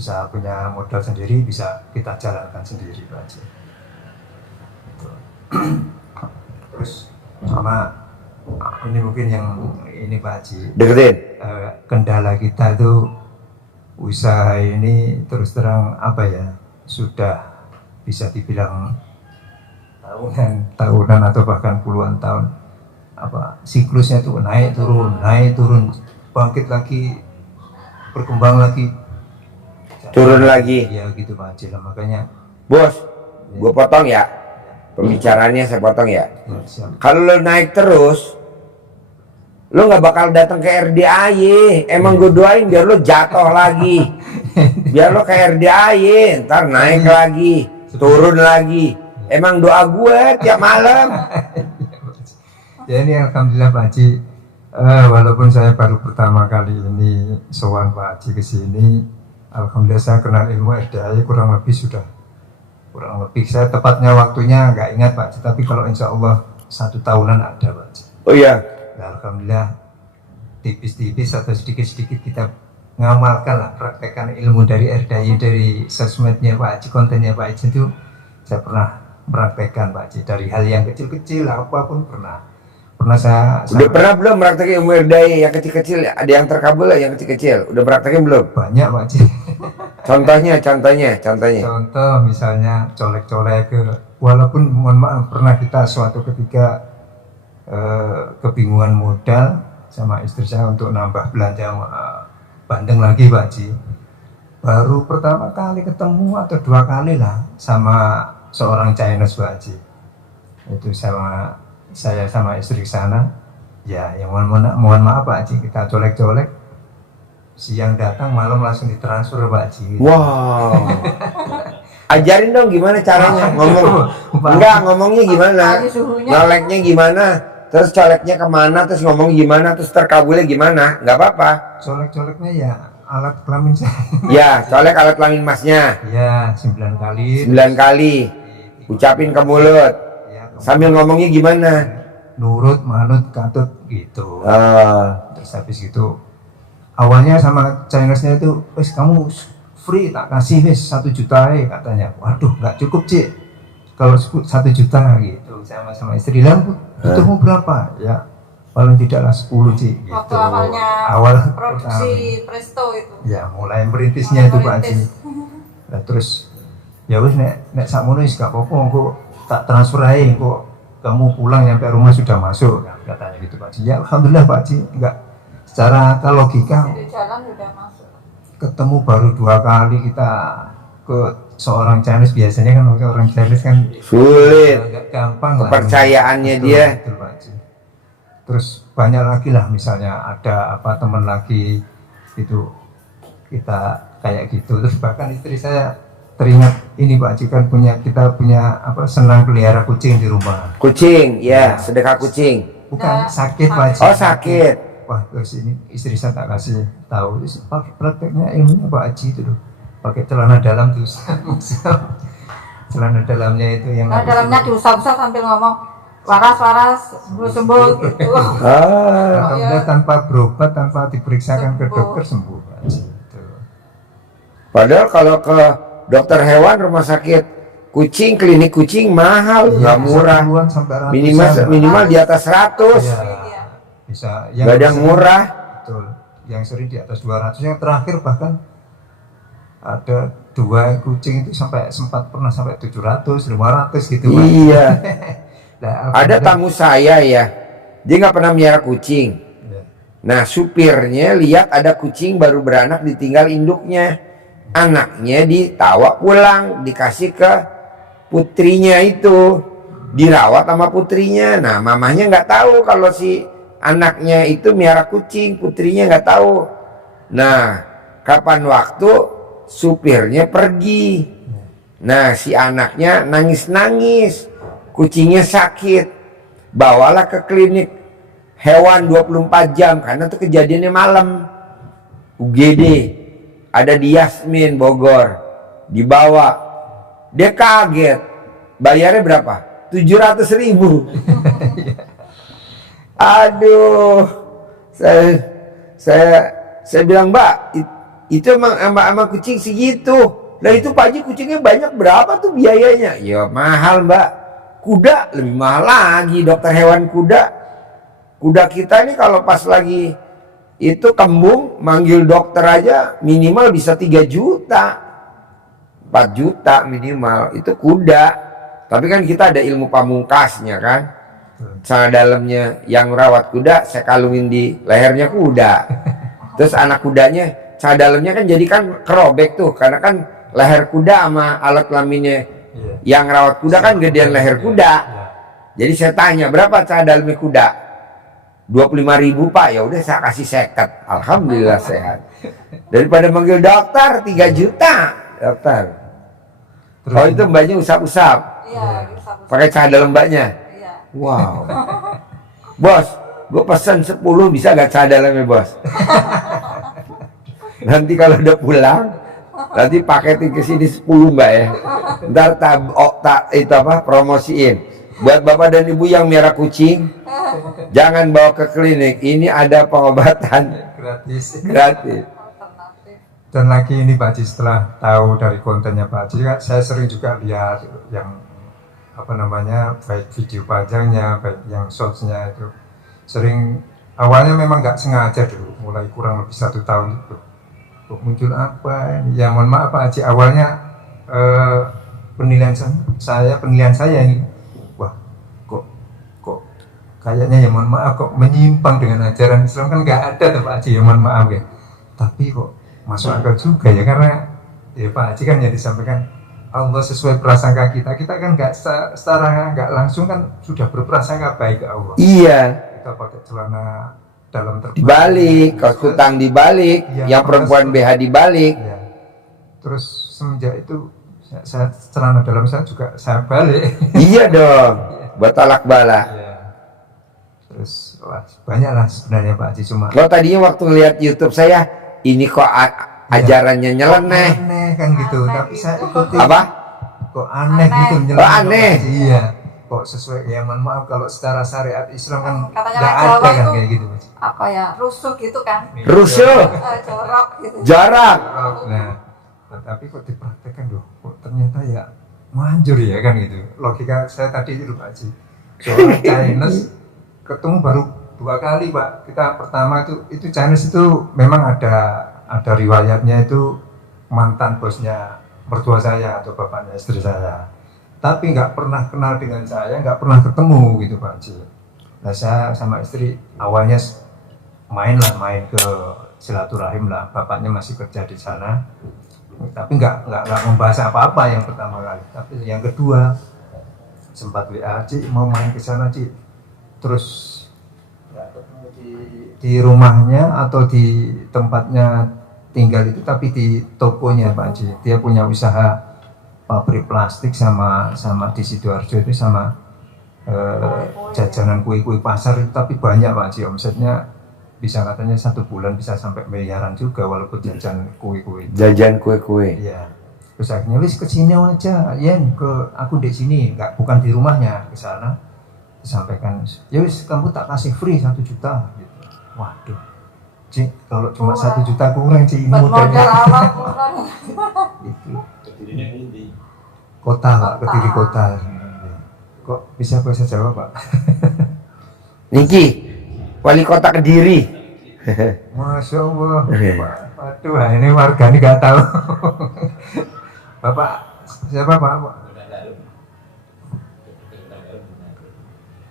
bisa punya modal sendiri, bisa kita jalankan sendiri Pak Haji. Terus sama ini mungkin yang ini Pak Haji, Dengerin. kendala kita itu usaha ini terus terang apa ya, sudah bisa dibilang tahunan atau bahkan puluhan tahun, apa siklusnya itu naik turun, bangkit lagi, berkembang lagi, Turun lagi. ya gitu Pak Haji lah. Makanya Bos, gue potong ya pembicaraannya, saya potong ya. siap. Kalau lo naik terus, lo nggak bakal datang ke RDAY. Emang gue doain biar lo jatuh lagi, biar lo ke RDAY, ntar naik lagi, turun lagi. Emang doa gue tiap malam. Ya ini alhamdulillah Pak Haji, walaupun saya baru pertama kali ini sowan Pak Haji ke sini, alhamdulillah saya kenal ilmu RDAY kurang lebih saya tepatnya waktunya nggak ingat Pak Haji, tapi kalau insya Allah 1 tahunan ada Pak Haji. Oh iya. Nah, alhamdulillah tipis-tipis atau sedikit-sedikit kita ngamalkan lah, praktekkan ilmu dari RDAY, dari sosmednya Pak Haji, kontennya Pak Haji itu saya pernah praktekkan Pak Haji, dari hal yang kecil-kecil apapun pernah saya Udah pernah belum praktekin ilmu RDAY yang kecil-kecil? Ada yang terkabul lah, yang kecil-kecil. Udah praktekin belum? banyak Pak Haji. Contohnya. Contoh misalnya colek-colek, walaupun mohon maaf pernah kita suatu ketika kebingungan modal sama istri saya untuk nambah belanja bandeng lagi Pak Haji. Baru pertama kali ketemu atau 2 kali lah sama seorang Chinese Pak Haji. Itu saya sama istri sana, ya yang mohon maaf Pak Haji, kita colek-colek, siang datang malam langsung ditransfer Pak Haji. Wow. Ajarin dong gimana caranya ngomong. Enggak, ngomongnya gimana, noleknya gimana, terus coleknya kemana, terus ngomong gimana, terus terkabulnya gimana. Nggak apa-apa. Colek-coleknya ya alat kelamin saya. Ya, colek alat kelamin masnya Ya 9 kali. 9 kali. Ucapin ke mulut. Ya, Sambil ngomongnya gimana? nurut, manut, katut gitu. Ah, Terus habis gitu awalnya sama Chinese-nya itu, wes kamu free tak kasih wes 1 juta katanya. Waduh nggak cukup Cik, kalau 1 juta gitu. Sama istri bilang, butuhmu berapa? Ya paling tidaklah 10 Cik gitu. Waktu awalnya Awal produksi Presto itu. ya mulai merintisnya itu Pak Haji. Nah, terus ya wes nek sakmono wis gak apa-apa, engko tak transfer aja, engko kamu pulang nyampe rumah sudah masuk, katanya gitu Pak Haji. Ya alhamdulillah Pak Haji, enggak secara logika Di jalan udah masuk. ketemu baru 2 kali kita ke seorang Chinese, biasanya kan orang Chinese kan sulit. agak gampang lah. Kepercayaannya Betul, dia. betul, Pak Haji. Terus banyak lagi lah, misalnya ada apa teman lagi itu kita kayak gitu. Terus bahkan istri saya teringat ini Pak Haji, kan kita punya apa, senang pelihara kucing di rumah. Kucing, ya, sedekah kucing. Bukan sakit Pak Haji. Oh, sakit. Wah, terus ini istri saya tak kasih tahu, terus prakteknya ilmunya Pak Haji itu loh, pakai celana dalam tuh. Celana dalamnya itu yang Nah, dalamnya diusap-usap sambil ngomong waras sembuh gitu. Ah, alhamdulillah tanpa berobat, tanpa diperiksakan ke dokter sembuh Pak Haji. Gitu. padahal kalau ke dokter hewan, rumah sakit kucing, klinik kucing mahal, nggak murah. Puluhan sampai ratusan, Minimal di atas 100. Ya, Iya. bisa. Nggak ada yang sering- murah. Betul. Yang sering di atas 200. Yang terakhir bahkan ada 2 kucing itu sempat pernah sampai 700, 500 gitu Pak. Iya. Nah, Ada alhamdulillah. tamu saya ya, dia nggak pernah miara kucing. Ya. Nah, supirnya lihat ada kucing baru beranak ditinggal induknya. Anaknya ditawa pulang, dikasih ke putrinya itu. Dirawat sama putrinya. Nah, mamahnya nggak tahu kalau si anaknya itu miara kucing, putrinya nggak tahu. Nah, kapan waktu supirnya pergi. Nah, si anaknya nangis-nangis. Kucingnya sakit. Bawalah ke klinik hewan 24 jam karena itu kejadiannya malam. UGD ada di Yasmin Bogor. Dibawa. Dia kaget. Bayarnya berapa? 700.000. Aduh. Saya bilang, Mbak, Itu emang kucing segitu. Nah itu Pak Haji kucingnya banyak, berapa tuh biayanya? Ya mahal Mbak. Kuda lebih mahal lagi, dokter hewan kuda. Kuda kita ini kalau pas lagi itu kembung, manggil dokter aja minimal bisa 3 juta. 4 juta minimal, itu kuda. Tapi kan kita ada ilmu pamungkasnya kan. Celana dalamnya yang rawat kuda, saya kalungin di lehernya kuda. Terus anak kudanya, celana dalamnya kan jadi kan kerobek tuh, karena kan leher kuda sama alat kelaminnya yang rawat kuda kan gedean leher kuda. Jadi saya tanya, berapa celana dalamnya kuda? 25.000 Pak. Ya udah saya kasih 50. Alhamdulillah sehat. Daripada manggil dokter 3 juta dokter. Oh itu mbaknya usap-usap. Iya, usap-usap. Pakai celana dalam mbaknya. Iya. Wow. Bos, gue pesan 10 bisa gak celana dalamnya bos? Nanti kalau udah pulang, nanti paketin ke sini 10 mbak ya. Ntar itu apa promosiin. Buat bapak dan ibu yang merah kucing, jangan bawa ke klinik. Ini ada pengobatan gratis. gratis. Alternatif. Dan lagi ini Pak Haji, setelah tahu dari kontennya Pak Haji, kan saya sering juga lihat yang apa namanya, baik video panjangnya, baik yang shortsnya itu. Sering awalnya memang nggak sengaja dulu, mulai kurang lebih 1 tahun itu. Kok muncul apa ini? Ya mohon maaf Pak Haji, awalnya penilaian saya ini, wah kok kayaknya ya mohon maaf kok menyimpang dengan ajaran Islam, kan nggak ada tuh Pak Haji, ya mohon maaf ya. Tapi kok masuk akal juga ya, karena ya Pak Haji kan yang disampaikan Allah sesuai prasangka kita kan nggak secara nggak langsung kan sudah berprasangka baik ke Allah. Iya. Kita pakai celana dalam terbuka Dibalik, kaos kutang dibalik, ya, yang perempuan BH dibalik. ya. Terus semenjak itu saya celana dalam saya juga saya balik. Iya dong, buat tolak bala. Ya. Terus wah, banyak lah sebenarnya Pak Haji, cuma Kalau tadinya waktu ngeliat YouTube saya, ini kok ajarannya nyeleneh. aneh kan gitu, tapi saya ikuti. Apa? Kok aneh gitu, Oh, nyeleneh, aneh. Pak Haji. Iya. Kok sesuai, ya mohon maaf kalau secara syariat Islam kan Katanya nggak orang ada Jawa kan tuh kayak gitu. apa ya, rusuh gitu kan, Rusuh, jorok gitu. jarak. Nah, tapi kok dipraktekkan loh, kok ternyata ya manjur ya kan gitu. Logika saya tadi itu Pak Haji. Soal Chinese ketemu baru 2 kali Pak. Kita pertama itu Chinese itu memang ada riwayatnya, itu mantan bosnya mertua saya atau bapaknya istri saya. Tapi nggak pernah kenal dengan saya, nggak pernah ketemu gitu Pak Haji. Nah saya sama istri awalnya main ke silaturahim lah, bapaknya masih kerja di sana. Tapi nggak membahas apa-apa yang pertama kali. Tapi yang kedua sempat WA, Ci mau main ke sana Ci. Terus ya, di rumahnya atau di tempatnya tinggal itu, tapi di tokonya Pak Haji. Dia punya usaha pabrik plastik sama di Sidoarjo itu, sama jajanan kue-kue pasar itu, tapi banyak Pak Haji, omsetnya bisa katanya 1 bulan bisa sampai miliaran juga walaupun jajan kue-kue. Jajan kue-kue. Iya. Terus akhirnya wis ke sini aja, Yen, ke aku di sini, bukan di rumahnya, ke sana. Disampaikan, ya wis kamu tak kasih free 1 juta gitu. Waduh. Cik, kalau cuma 1 juta kurang Cik, ini Buat modal modalnya awal kurang. itu. Kota Pak, Kediri kota. Kok bisa bahasa Jawa Pak? Niki, wali kota Kediri. Masya Allah. Pak. Waduh, ini warga ini nggak tahu. Bapak siapa Pak?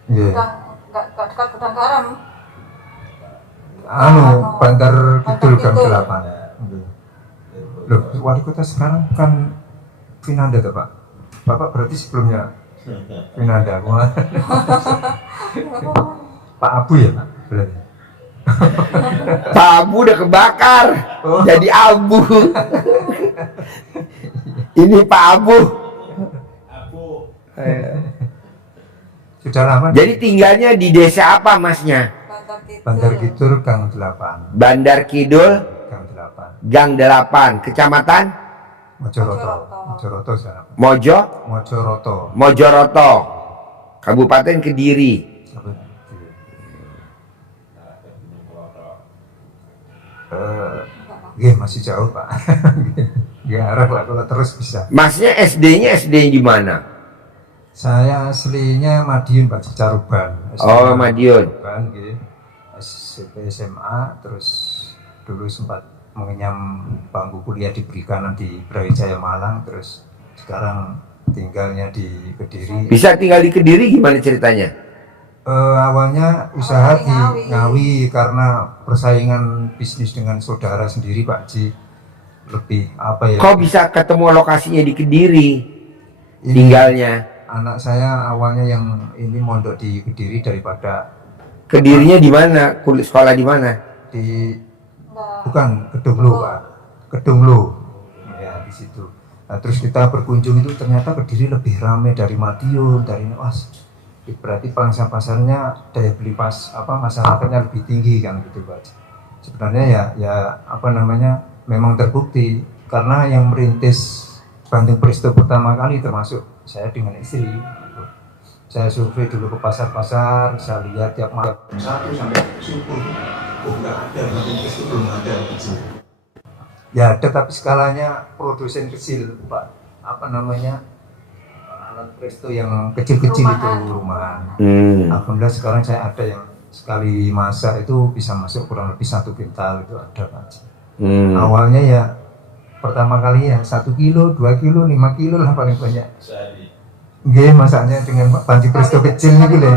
Iya. Nggak dekat Gudang Garam. Bantar Kidul Gang Kidul. 8. Loh, wali kota sekarang kan Vinanda tuh Pak. Bapak berarti sebelumnya Vinanda. Wah. Pak Abu ya Pak berarti. Pak Abu udah kebakar, Oh. jadi abu. Ini Pak Abu. Sudah lama. Jadi tinggalnya di desa apa masnya? Bandar Kidul Gang 8. Bandar Kidul, Gang 8. Gang 8, Kecamatan Mojoroto sana. Mojoroto. Mojoroto, Kabupaten Kediri. masih jauh Pak. Nggak harap lah kalau terus bisa. Masnya SD-nya SD di mana? Saya aslinya Madiun Pak, Cicaruban. Oh, Madiun. Cicaruban, nggih. SMP SMA, terus dulu sempat mengenyam bangku kuliah di Perikanan di Brawijaya Malang, terus sekarang tinggalnya di Kediri. Bisa tinggal di Kediri gimana ceritanya? Awalnya usaha di Ngawi. Ngawi karena persaingan bisnis dengan saudara sendiri Pak Ji, lebih apa ya? Kok bisa ketemu lokasinya di Kediri? Ini Tinggalnya. anak saya awalnya yang ini mondok di Kediri daripada Kedirinya di mana? Sekolah di mana? di Enggak. bukan Kedunglu Pak, Kedunglu ya di situ. Nah, terus kita berkunjung itu ternyata Kediri lebih ramai dari Madiun, dari Nawas. Berarti pangsa pasarnya, daya beli masyarakatnya lebih tinggi kan gitu Pak. Sebenarnya ya apa namanya memang terbukti karena yang merintis Banting Presto pertama kali termasuk saya dengan istri. Gitu. Saya survei dulu ke pasar-pasar, saya lihat tiap malam 1 sampai subuh, nggak ada Banting Presto, belum ada. Ya ada tapi skalanya produsen kecil Pak, apa namanya alat Presto yang kecil-kecil itu rumahan. Alhamdulillah sekarang saya ada yang sekali masak itu bisa masuk kurang lebih 1 kintal itu ada Pak. Awalnya ya pertama kali ya 1 kilo, 2 kilo, 5 kilo lah paling banyak. Nggih, masaknya dengan panci Presto kecil itu deh.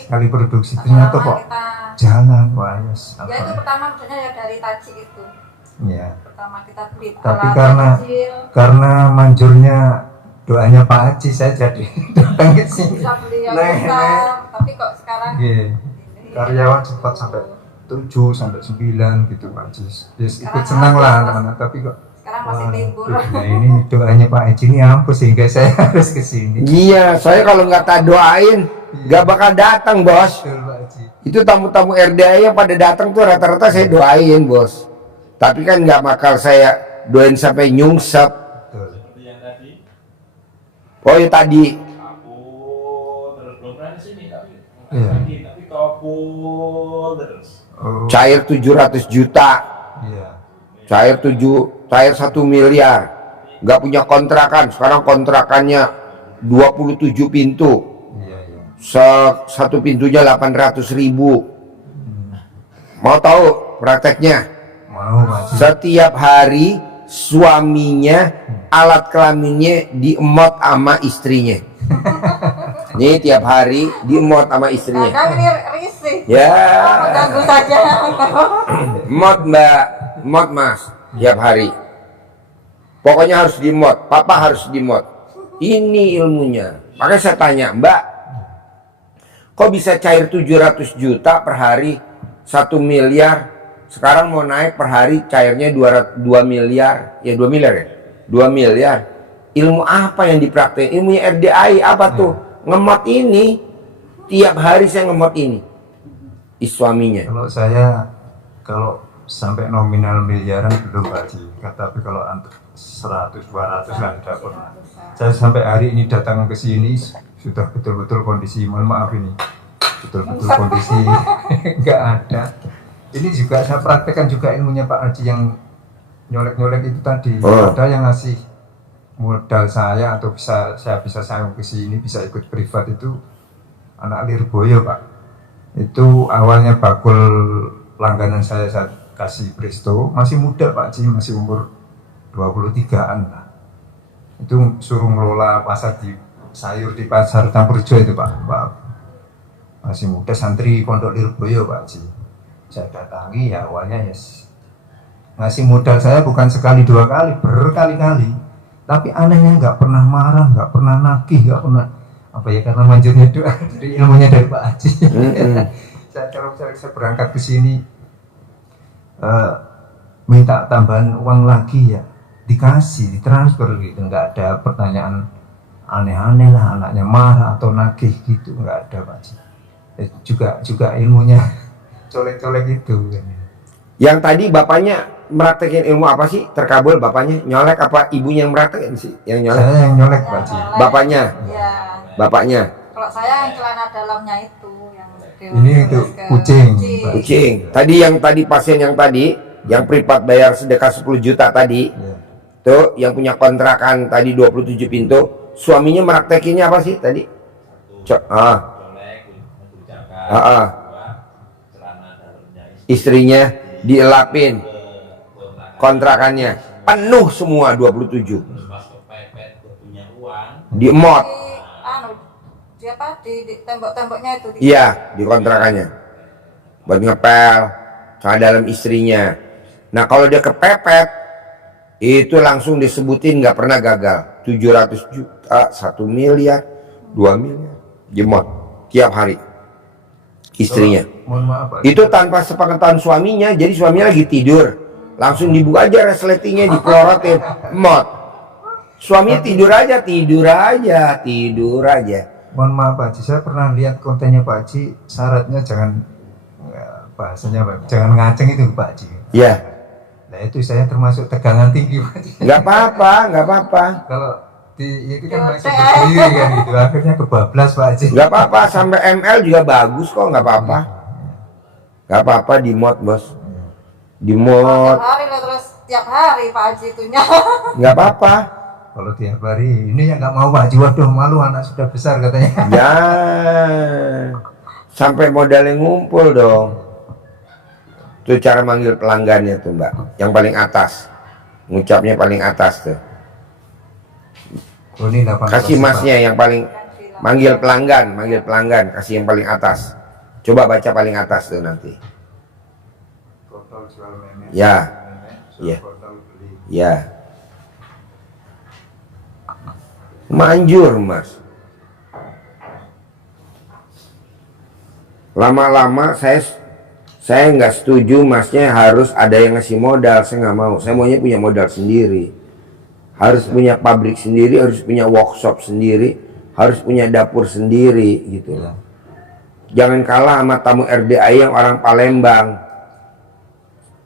Sekali produksi ternyata kok jalan, wah yes. Ya itu pertama sebenarnya ya dari taji itu. Ya. Pertama kita beli Tapi alat kecil, karena manjurnya doanya Pak Haji saya jadi datang ke sini. bisa beli yang besar, tapi kok sekarang Nggih. Karyawan cepat sampai 7 sampai 9 gitu Pak Haji. Yes, ikut senang lah anak-anak tapi kok sekarang masih libur. Nah ini doanya Pak Haji ini ampuh sehingga saya harus ke sini. Iya, saya kalau nggak tak doain, nggak bakal datang bos. Betul Pak Haji. Itu tamu-tamu RDA yang pada datang tuh rata-rata saya doain bos. Tapi kan nggak bakal saya doain sampai nyungsep. Betul. Oh ya tadi. Terus belum pernah di sini Iya. tapi kabul terus. Oh, Cair 700 juta. iya. Cair 1 miliar. Nggak punya kontrakan. Sekarang kontrakannya 27 pintu. Iya, iya. Satu pintunya 800.000. Mau tahu prakteknya? Mau Pak Haji. Setiap hari suaminya alat kelaminnya diemot sama istrinya. Nih tiap hari diemot sama Nah, istrinya. kami ini risih. Ya, Mengganggu saja. emot mbak, emot mas, tiap hari. Pokoknya harus diemot, papa harus diemot. Ini ilmunya. Makanya saya tanya, mbak, kok bisa cair 700 juta per hari, 1 miliar? Sekarang mau naik per hari cairnya 2 miliar. Ya 2 miliar ya? 2 miliar. Ilmu apa yang dipraktek? Ilmunya RDI apa tuh? Ngemot ini. Tiap hari saya ngemot ini. Suaminya. Kalau saya kalau sampai nominal miliaran belum Pak Haji. Tapi kalau 100 200 lah tidak pernah. Saya sampai hari ini datang ke sini sudah betul-betul kondisi, mohon maaf ini. Betul-betul kondisi nggak ada. Ini juga saya praktekkan juga ilmunya Pak Haji yang nyolek-nyolek itu tadi. Ada yang ngasih modal saya atau saya bisa ke sini, bisa ikut privat itu anak Lirboyo Pak. Itu awalnya bakul langganan saya kasih Presto, masih muda Pak Haji, masih umur 23-an lah. Itu suruh ngelola pasar di sayur di pasar Tampurjo itu Pak. Masih muda santri Pondok Lirboyo Pak Haji. Saya datangi ya awalnya ngasih modal saya bukan sekali 2 kali, berkali-kali. Tapi anehnya nggak pernah marah, nggak pernah nagih, nggak pernah apa ya karena manjurnya doa dari ilmunya dari Pak Haji. Saya berangkat ke sini minta tambahan uang lagi ya dikasih, ditransfer gitu, nggak ada pertanyaan aneh-aneh lah anaknya marah atau nagih gitu, nggak ada Pak Haji. Juga ilmunya colek-colek itu. Yang tadi bapaknya meraktekin ilmu apa sih? Terkabul bapaknya nyolek apa ibunya yang meraktekin sih? Yang nyolek? Saya yang nyolek Pak Haji. Bapaknya? Iya. Bapaknya? Kalau saya yang celana dalamnya itu yang Ini itu kucing. Kucing. Tadi yang tadi pasien yang tadi yang privat bayar sedekah 10 juta tadi, Ya. tuh yang punya kontrakan tadi 27 pintu, suaminya meraktekinnya apa sih tadi? Colek, mengerjakan. Ah. Dua, celana dalamnya Istrinya dielapin ke kontrakan. kontrakannya penuh semua 27, Terus pas kepepet punya uang. diemot. Anu, di apa di tembok-temboknya itu di Iya, di kontrakannya buat ngepel celana dalam istrinya. Nah kalau dia kepepet itu langsung disebutin nggak pernah gagal. 700 juta, 1 miliar, 2 miliar jemot tiap hari istrinya. Mohon maaf Pak. Itu tanpa sepengetahuan suaminya. Jadi suaminya lagi tidur, langsung dibuka aja resletingnya, dipelorotin, emot. Suaminya tidur aja. Mohon maaf Pak Haji, saya pernah lihat kontennya Pak Haji, syaratnya jangan bahasanya Pak, jangan ngaceng itu Pak Haji. Ya, Nah itu saya termasuk tegangan tinggi Pak Haji. nggak apa-apa. Kalau itu kan mereka berdiri kan gitu, akhirnya kebablas Pak Haji. Nggak apa-apa, sampai ML juga bagus kok, nggak apa-apa. Nggak apa-apa, dimot bos, dimot, tiap hari lah, terus tiap hari Pak Haji itunya. nggak apa-apa. Kalau tiap hari ini yang nggak mau Pak Haji, waduh malu anak sudah besar katanya. Ya, sampai modalnya ngumpul dong. Itu cara manggil pelanggannya tuh mbak, yang paling atas, ngucapnya paling atas tuh. Oh, ini 8 Kasih masnya yang paling manggil pelanggan, kasih yang paling atas. Coba baca paling atas tuh nanti. Total jual memek. Ya, Memek, ya. total beli. Ya. Manjur mas. Lama-lama saya nggak setuju masnya harus ada yang ngasih modal. Saya nggak mau. Saya maunya punya modal sendiri. Harus punya pabrik sendiri, harus punya workshop sendiri, harus punya dapur sendiri gitu loh. Jangan kalah sama tamu RDI yang orang Palembang.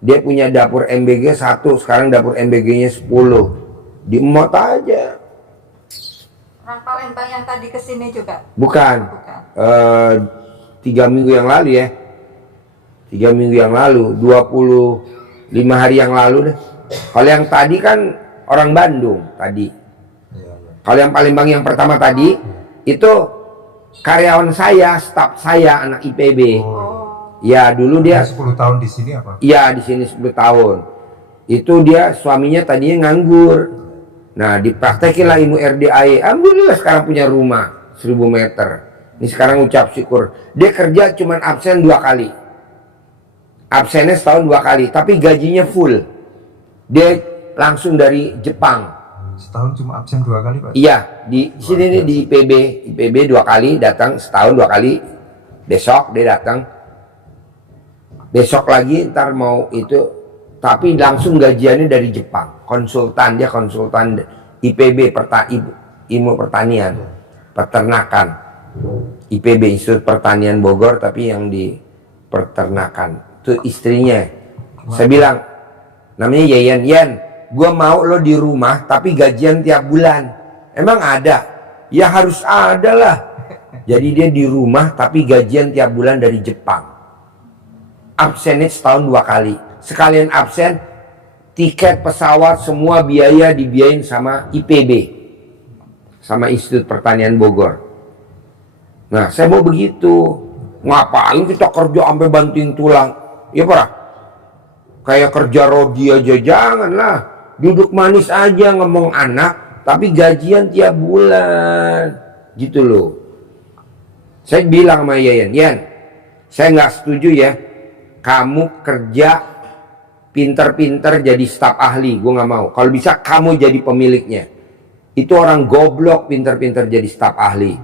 Dia punya dapur MBG 1, sekarang dapur MBG-nya 10. Diemot aja. Orang Palembang yang tadi kesini juga. Bukan. Bukan. 3 minggu yang lalu ya. 3 minggu yang lalu, 25 hari yang lalu deh. Kalau yang tadi kan orang Bandung tadi. Iya, iya. Kalau yang Palembang yang pertama tadi itu karyawan saya, staf saya, anak IPB. Oh. Ya dulu dia, 10 tahun di sini apa? iya di sini 10 tahun. Itu dia suaminya tadinya nganggur. Nah dipraktekin lah ilmu RDI. Alhamdulillah sekarang punya rumah 1000 meter. Ini sekarang ucap syukur. Dia kerja cuman absen 2 kali. Absennya setahun 2 kali, tapi gajinya full. Dia langsung dari Jepang. Setahun cuma absen 2 kali Pak? Iya, di sini nih di IPB 2 kali datang, setahun 2 kali. Besok dia datang. Besok lagi ntar mau itu, tapi langsung gajiannya dari Jepang. Konsultan, dia konsultan IPB ilmu pertanian, peternakan. IPB Institut Pertanian Bogor, tapi yang di peternakan. Itu istrinya. Saya bilang, namanya Yan, gua mau lo di rumah tapi gajian tiap bulan. Emang ada? Ya harus ada lah. Jadi dia di rumah tapi gajian tiap bulan dari Jepang. Absennya setahun 2 kali. Sekalian absen, tiket pesawat semua biaya dibiayain sama IPB, sama Institut Pertanian Bogor. Nah saya mau begitu. Ngapain kita kerja sampai banting tulang? Ya parah. Kayak kerja rodi aja, janganlah. Duduk manis aja ngomong anak, tapi gajian tiap bulan. Gitu loh. Saya bilang sama Yan, saya nggak setuju ya. Kamu kerja pinter-pinter jadi staf ahli, gue nggak mau. Kalau bisa kamu jadi pemiliknya. Itu orang goblok pinter-pinter jadi staf ahli.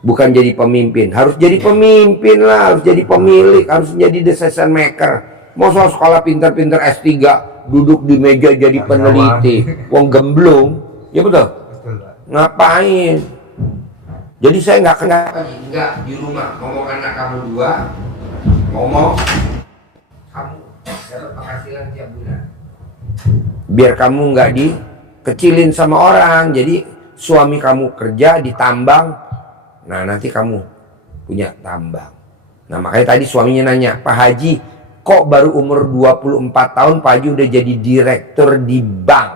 Bukan jadi pemimpin. Harus jadi pemimpin lah, harus jadi pemilik, harus jadi decision maker. Mau soal sekolah pinter-pinter S3, duduk di meja jadi peneliti, wong gemblung, ya betul? Betul Pak. Ngapain? Jadi saya nggak di rumah ngomong anak kamu 2, ngomong kamu dapat penghasilan tiap bulan. Biar kamu nggak dikecilin sama orang. Jadi suami kamu kerja di tambang, nah nanti kamu punya tambang. Nah makanya tadi suaminya nanya, Pak Haji, kok baru umur 24 tahun Pak Haji udah jadi direktur di bank?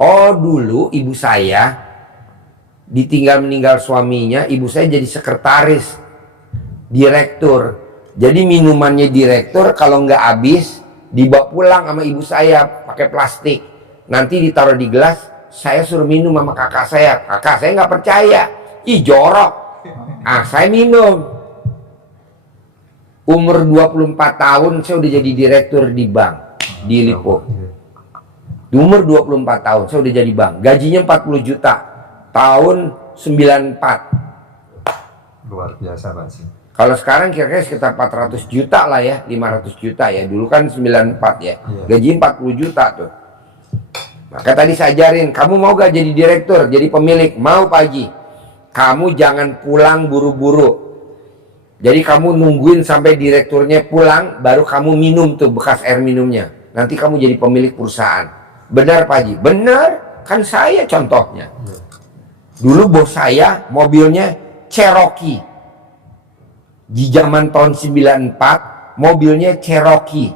Oh, dulu ibu saya ditinggal meninggal suaminya, ibu saya jadi sekretaris direktur. Jadi minumannya direktur kalau nggak habis dibawa pulang sama ibu saya pakai plastik. Nanti ditaruh di gelas, saya suruh minum sama kakak saya. Kakak saya nggak percaya, ih jorok. Ah, saya minum. Umur 24 tahun saya udah jadi direktur di bank di Lipo. Di umur 24 tahun saya udah jadi bank. Gajinya 40 juta tahun 94. Luar biasa Pak Haji. Kalau sekarang kira-kira sekitar 400 juta lah ya, 500 juta ya. Dulu kan 94 ya. Iya. Gaji 40 juta tuh. Maka tadi saya ajarin, kamu mau gak jadi direktur, jadi pemilik? Mau Pak Haji. Kamu jangan pulang buru-buru. Jadi kamu nungguin sampai direkturnya pulang, baru kamu minum tuh bekas air minumnya. Nanti kamu jadi pemilik perusahaan. Benar Pak Haji? Benar. Kan saya contohnya. Dulu bos saya mobilnya Cherokee. Di zaman tahun 94 mobilnya Cherokee.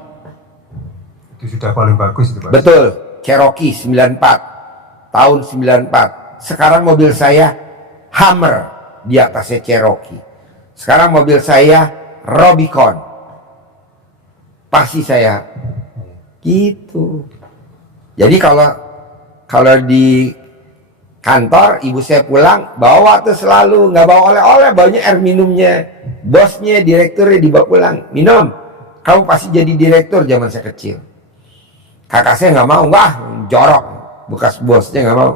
Itu sudah paling bagus itu Pak. Betul, Cherokee 94. Tahun 94. Sekarang mobil saya Hummer, di atasnya Cherokee. Sekarang mobil saya Rubicon. Pasti saya gitu. Jadi kalau di kantor ibu saya pulang bawa tuh selalu, nggak bawa oleh-oleh, bawanya air minumnya. Bosnya, direkturnya dibawa pulang, minum. Kamu pasti jadi direktur zaman saya kecil. Kakak saya nggak mau, wah jorok, bekas bosnya nggak mau.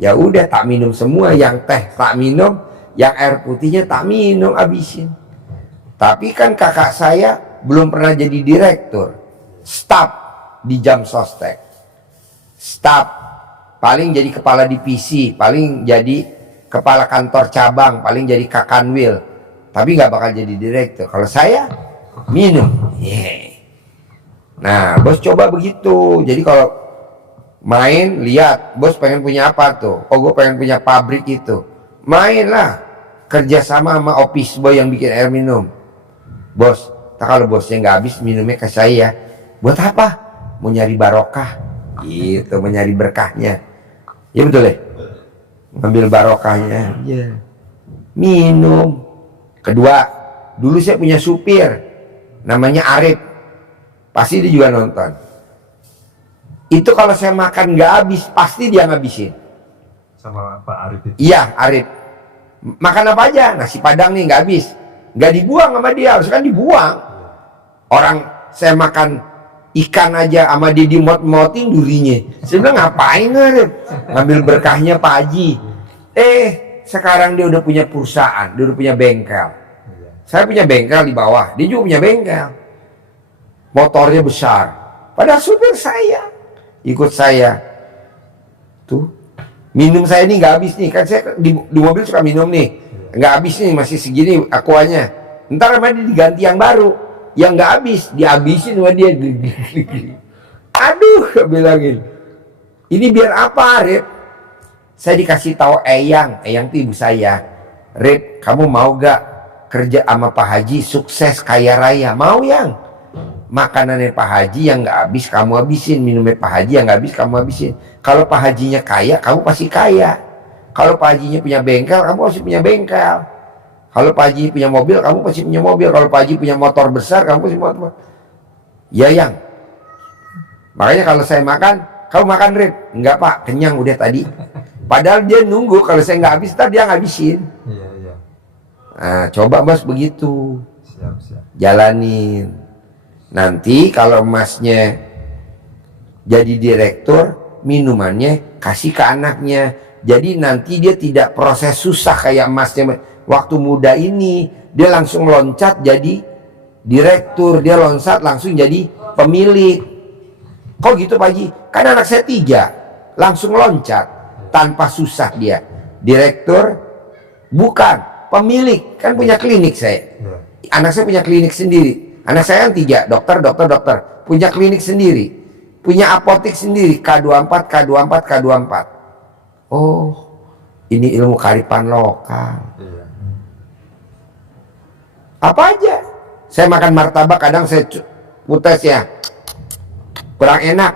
Ya udah tak minum semua, yang teh tak minum, yang air putihnya tak minum, habisin. Tapi kan kakak saya belum pernah jadi direktur, staf di jam sostek, staf paling jadi kepala divisi, paling jadi kepala kantor cabang, paling jadi kakanwil, tapi nggak bakal jadi direktur. Kalau saya minum, Nah bos coba begitu. Jadi kalau main lihat, bos pengen punya apa tuh? Oh gue pengen punya pabrik itu. Mainlah, kerjasama sama office boy yang bikin air minum. Bos, kalau bosnya nggak habis minumnya ke saya. Buat apa? Mau nyari barokah, gitu, mau nyari berkahnya. Ya betul ya? Ngambil barokahnya, ya. Minum. Kedua, dulu saya punya supir, namanya Arif. Pasti dia juga nonton. Itu kalau saya makan nggak habis, pasti dia ngabisin. Sama Pak Arif itu. Iya, Arif. Makan apa aja? Nasi padang nih nggak habis, nggak dibuang sama dia, harus kan dibuang. Orang saya makan ikan aja sama dia dimot-motin durinya. Saya bilang ngapain Arif? Ngambil berkahnya Pak Haji. Sekarang dia udah punya perusahaan, dia udah punya bengkel. Saya punya bengkel di bawah, dia juga punya bengkel. Motornya besar. Padahal supir saya ikut saya. Tuh, minum saya ini nggak habis nih, kan saya di mobil suka minum nih, nggak habis nih, masih segini akuanya. Ntar sama dia diganti yang baru, yang nggak habis dihabisin sama dia. Aduh, bilangin, ini biar apa Rip? Saya dikasih tahu Eyang tuh ibu saya. Rip, kamu mau gak kerja sama Pak Haji sukses kaya raya? Mau yang makanannya Pak Haji yang nggak habis kamu habisin, minumnya Pak Haji yang nggak habis kamu habisin. Kalau Pak Hajinya kaya, kamu pasti kaya. Kalau Pak Hajinya punya bengkel, kamu pasti punya bengkel. Kalau Pak Haji punya mobil, kamu pasti punya mobil. Kalau Pak Haji punya motor besar, kamu pasti motor. Ya yang. Makanya kalau saya makan, kamu makan Rip? Enggak Pak, kenyang udah tadi. Padahal dia nunggu kalau saya nggak habis, ntar dia ngabisin. Iya. Nah, coba Mas begitu. Siap. Jalanin. Nanti kalau Masnya jadi direktur, minumannya kasih ke anaknya. Jadi nanti dia tidak proses susah kayak Masnya waktu muda ini. Dia langsung loncat jadi direktur, dia loncat langsung jadi pemilik. Kok gitu Pak Haji? Kan anak saya 3, langsung loncat tanpa susah dia. Direktur bukan, pemilik. Kan punya klinik saya. Anak saya punya klinik sendiri. Anak saya yang 3, dokter, punya klinik sendiri, punya apotek sendiri, K24. Oh, ini ilmu kearifan lokal. Apa aja? Saya makan martabak, kadang saya putus ya, kurang enak,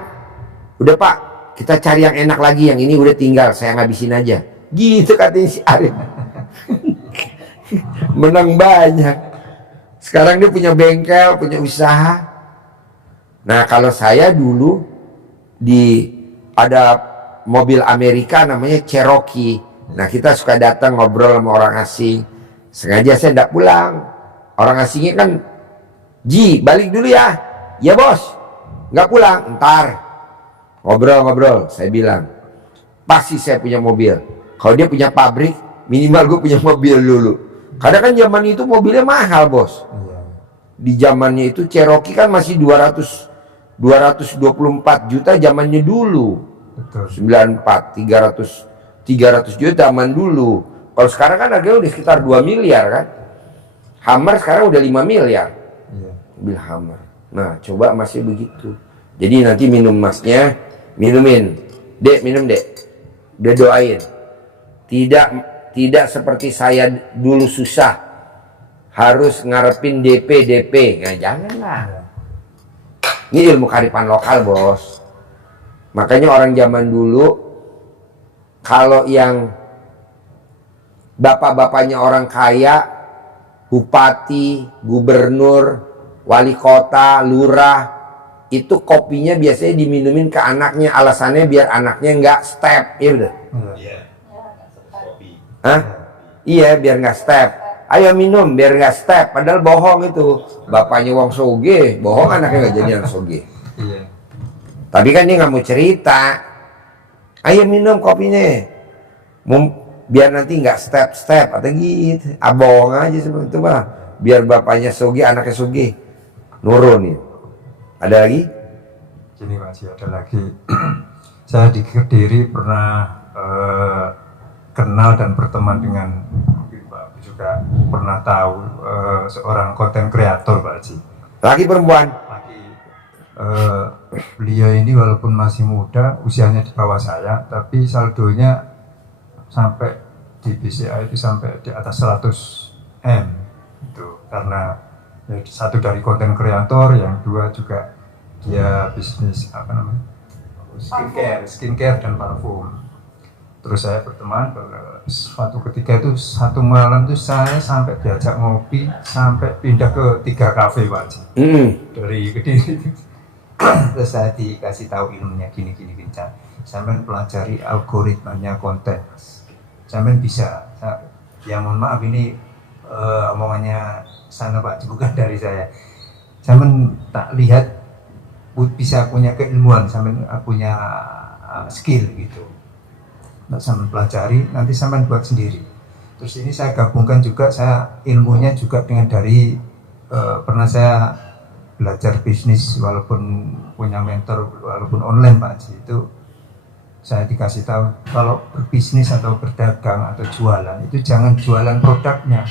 udah Pak kita cari yang enak lagi, yang ini udah tinggal saya ngabisin aja, gitu katanya si Arif. Menang banyak. Sekarang dia punya bengkel, punya usaha. Nah kalau saya dulu ada mobil Amerika namanya Cherokee. Nah kita suka datang ngobrol sama orang asing. Sengaja saya tidak pulang. Orang asingnya kan, Ji balik dulu ya. Ya bos, nggak pulang. Ntar ngobrol-ngobrol. Saya bilang pasti saya punya mobil. Kalau dia punya pabrik, minimal gue punya mobil dulu. Karena kan zaman itu mobilnya mahal bos. Di zamannya itu Cherokee kan masih 224 juta zamannya dulu. Betul. 94 300 juta zaman dulu. Kalau sekarang kan harganya udah sekitar 2 miliar kan. Hammer sekarang udah 5 miliar. Iya. Mobil Hammer. Nah coba masih begitu. Jadi nanti minum masnya, minumin. Dek minum dek. Udah doain. Tidak seperti saya dulu susah. Harus ngarepin DP. Nah janganlah. Ini ilmu kearifan lokal bos. Makanya orang zaman dulu, kalau yang bapak-bapaknya orang kaya, bupati, gubernur, wali kota, lurah, itu kopinya biasanya diminumin ke anaknya. Alasannya biar anaknya nggak step, ya udah. Iya. Kopi. Hah? Iya, biar nggak step. Ayo minum biar nggak step. Padahal bohong itu. Bapaknya wong soge, bohong anaknya nggak jadi anak soge. Iya. Tapi kan dia nggak mau cerita. Ayo minum kopinya. Biar nanti nggak step atau gitu. Bohong aja seperti itu mah. Biar bapaknya soge, anaknya soge. Nurun nih. Ada lagi? Gini masih ada lagi. Saya di Kediri pernah kenal dan berteman dengan, mungkin Pak juga pernah tahu, seorang konten kreator Pak Haji. Lagi perempuan? Lagi. Beliau ini walaupun masih muda, usianya di bawah saya, tapi saldonya sampai di BCA itu sampai di atas 100 M. Itu karena ya, satu dari konten kreator, yang dua juga dia bisnis apa namanya, skincare dan parfum. Terus saya berteman, suatu ketika itu satu malam itu saya sampai diajak ngopi sampai pindah ke 3 kafe Pak Haji. Dari Kediri. Terus saya dikasih tahu ilmunya gini. Sampai pelajari algoritmanya konten. Sampai bisa. Ya mohon maaf ini omongannya sana Pak, bukan dari saya. Sampai tak lihat bisa punya keilmuan, sampai punya skill gitu. Sampai pelajari, nanti sampai buat sendiri. Terus ini saya gabungkan juga, saya ilmunya juga dengan dari pernah saya belajar bisnis, walaupun punya mentor, walaupun online Pak Haji, itu saya dikasih tahu kalau berbisnis atau berdagang atau jualan itu jangan jualan produknya,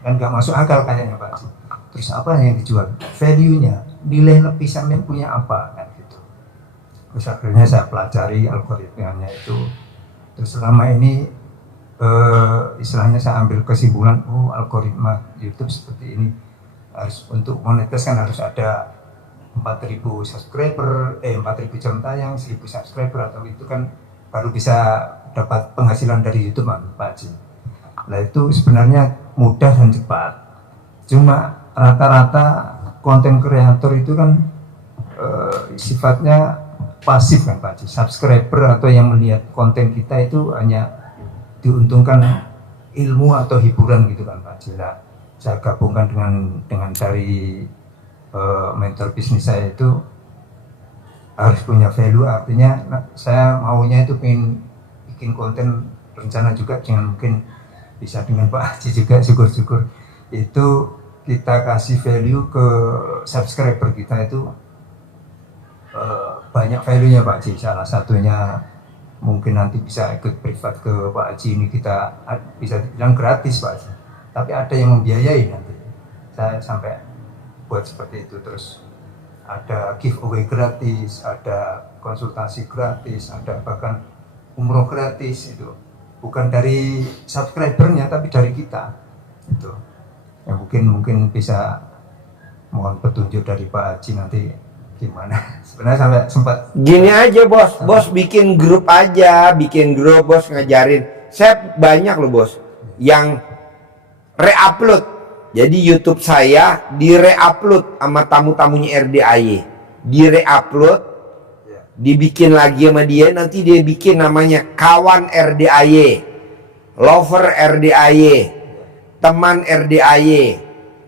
kan nggak masuk akal kayaknya Pak Haji. Terus apa yang dijual? Value-nya, nilai lebih sampean punya apa kan gitu. Terus akhirnya saya pelajari algoritmanya itu. Terus selama ini istilahnya saya ambil kesimpulan, oh algoritma YouTube seperti ini, harus untuk monetis kan harus ada 4.000 subscriber, 4.000 jam tayang, 1.000 subscriber, atau itu kan baru bisa dapat penghasilan dari YouTube Pak Haji. Nah itu sebenarnya mudah dan cepat. Cuma rata-rata konten kreator itu kan sifatnya pasif kan Pak Haji. Subscriber atau yang melihat konten kita itu hanya diuntungkan ilmu atau hiburan gitu kan Pak Haji. Nah, saya gabungkan dengan dari mentor bisnis saya itu harus punya value, artinya saya maunya itu pengen bikin konten, rencana juga dengan mungkin bisa dengan Pak Haji juga, syukur-syukur itu kita kasih value ke subscriber kita itu banyak value-nya Pak Haji. Salah satunya mungkin nanti bisa ikut privat ke Pak Haji, ini kita bisa dibilang gratis Pak Haji, tapi ada yang membiayai nanti. Saya sampai buat seperti itu. Terus ada giveaway gratis, ada konsultasi gratis, ada bahkan umroh gratis. Itu bukan dari subscribernya tapi dari kita itu. Ya mungkin bisa mohon petunjuk dari Pak Haji nanti gimana. Sebenarnya sampai sempat Gini aja bos bikin grup aja, bikin grup bos ngajarin. Saya banyak loh bos yang re-upload. Jadi YouTube saya di re-upload sama tamu-tamunya RDAY, di re-upload, dibikin lagi sama dia. Nanti dia bikin namanya kawan RDAY, lover RDAY, teman RDAY,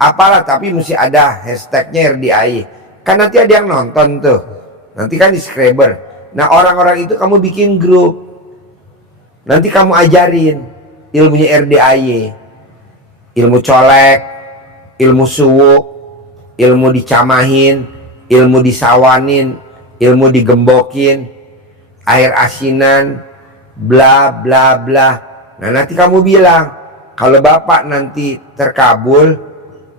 apalah, tapi mesti ada hashtagnya RDAY. Kan nanti ada yang nonton tuh, nanti kan di subscriber. Nah orang-orang itu kamu bikin grup, nanti kamu ajarin ilmunya RDAY, ilmu colek, ilmu suwuk, ilmu dicamahin, ilmu disawanin, ilmu digembokin, air asinan, bla bla bla. Nah nanti kamu bilang, kalau bapak nanti terkabul,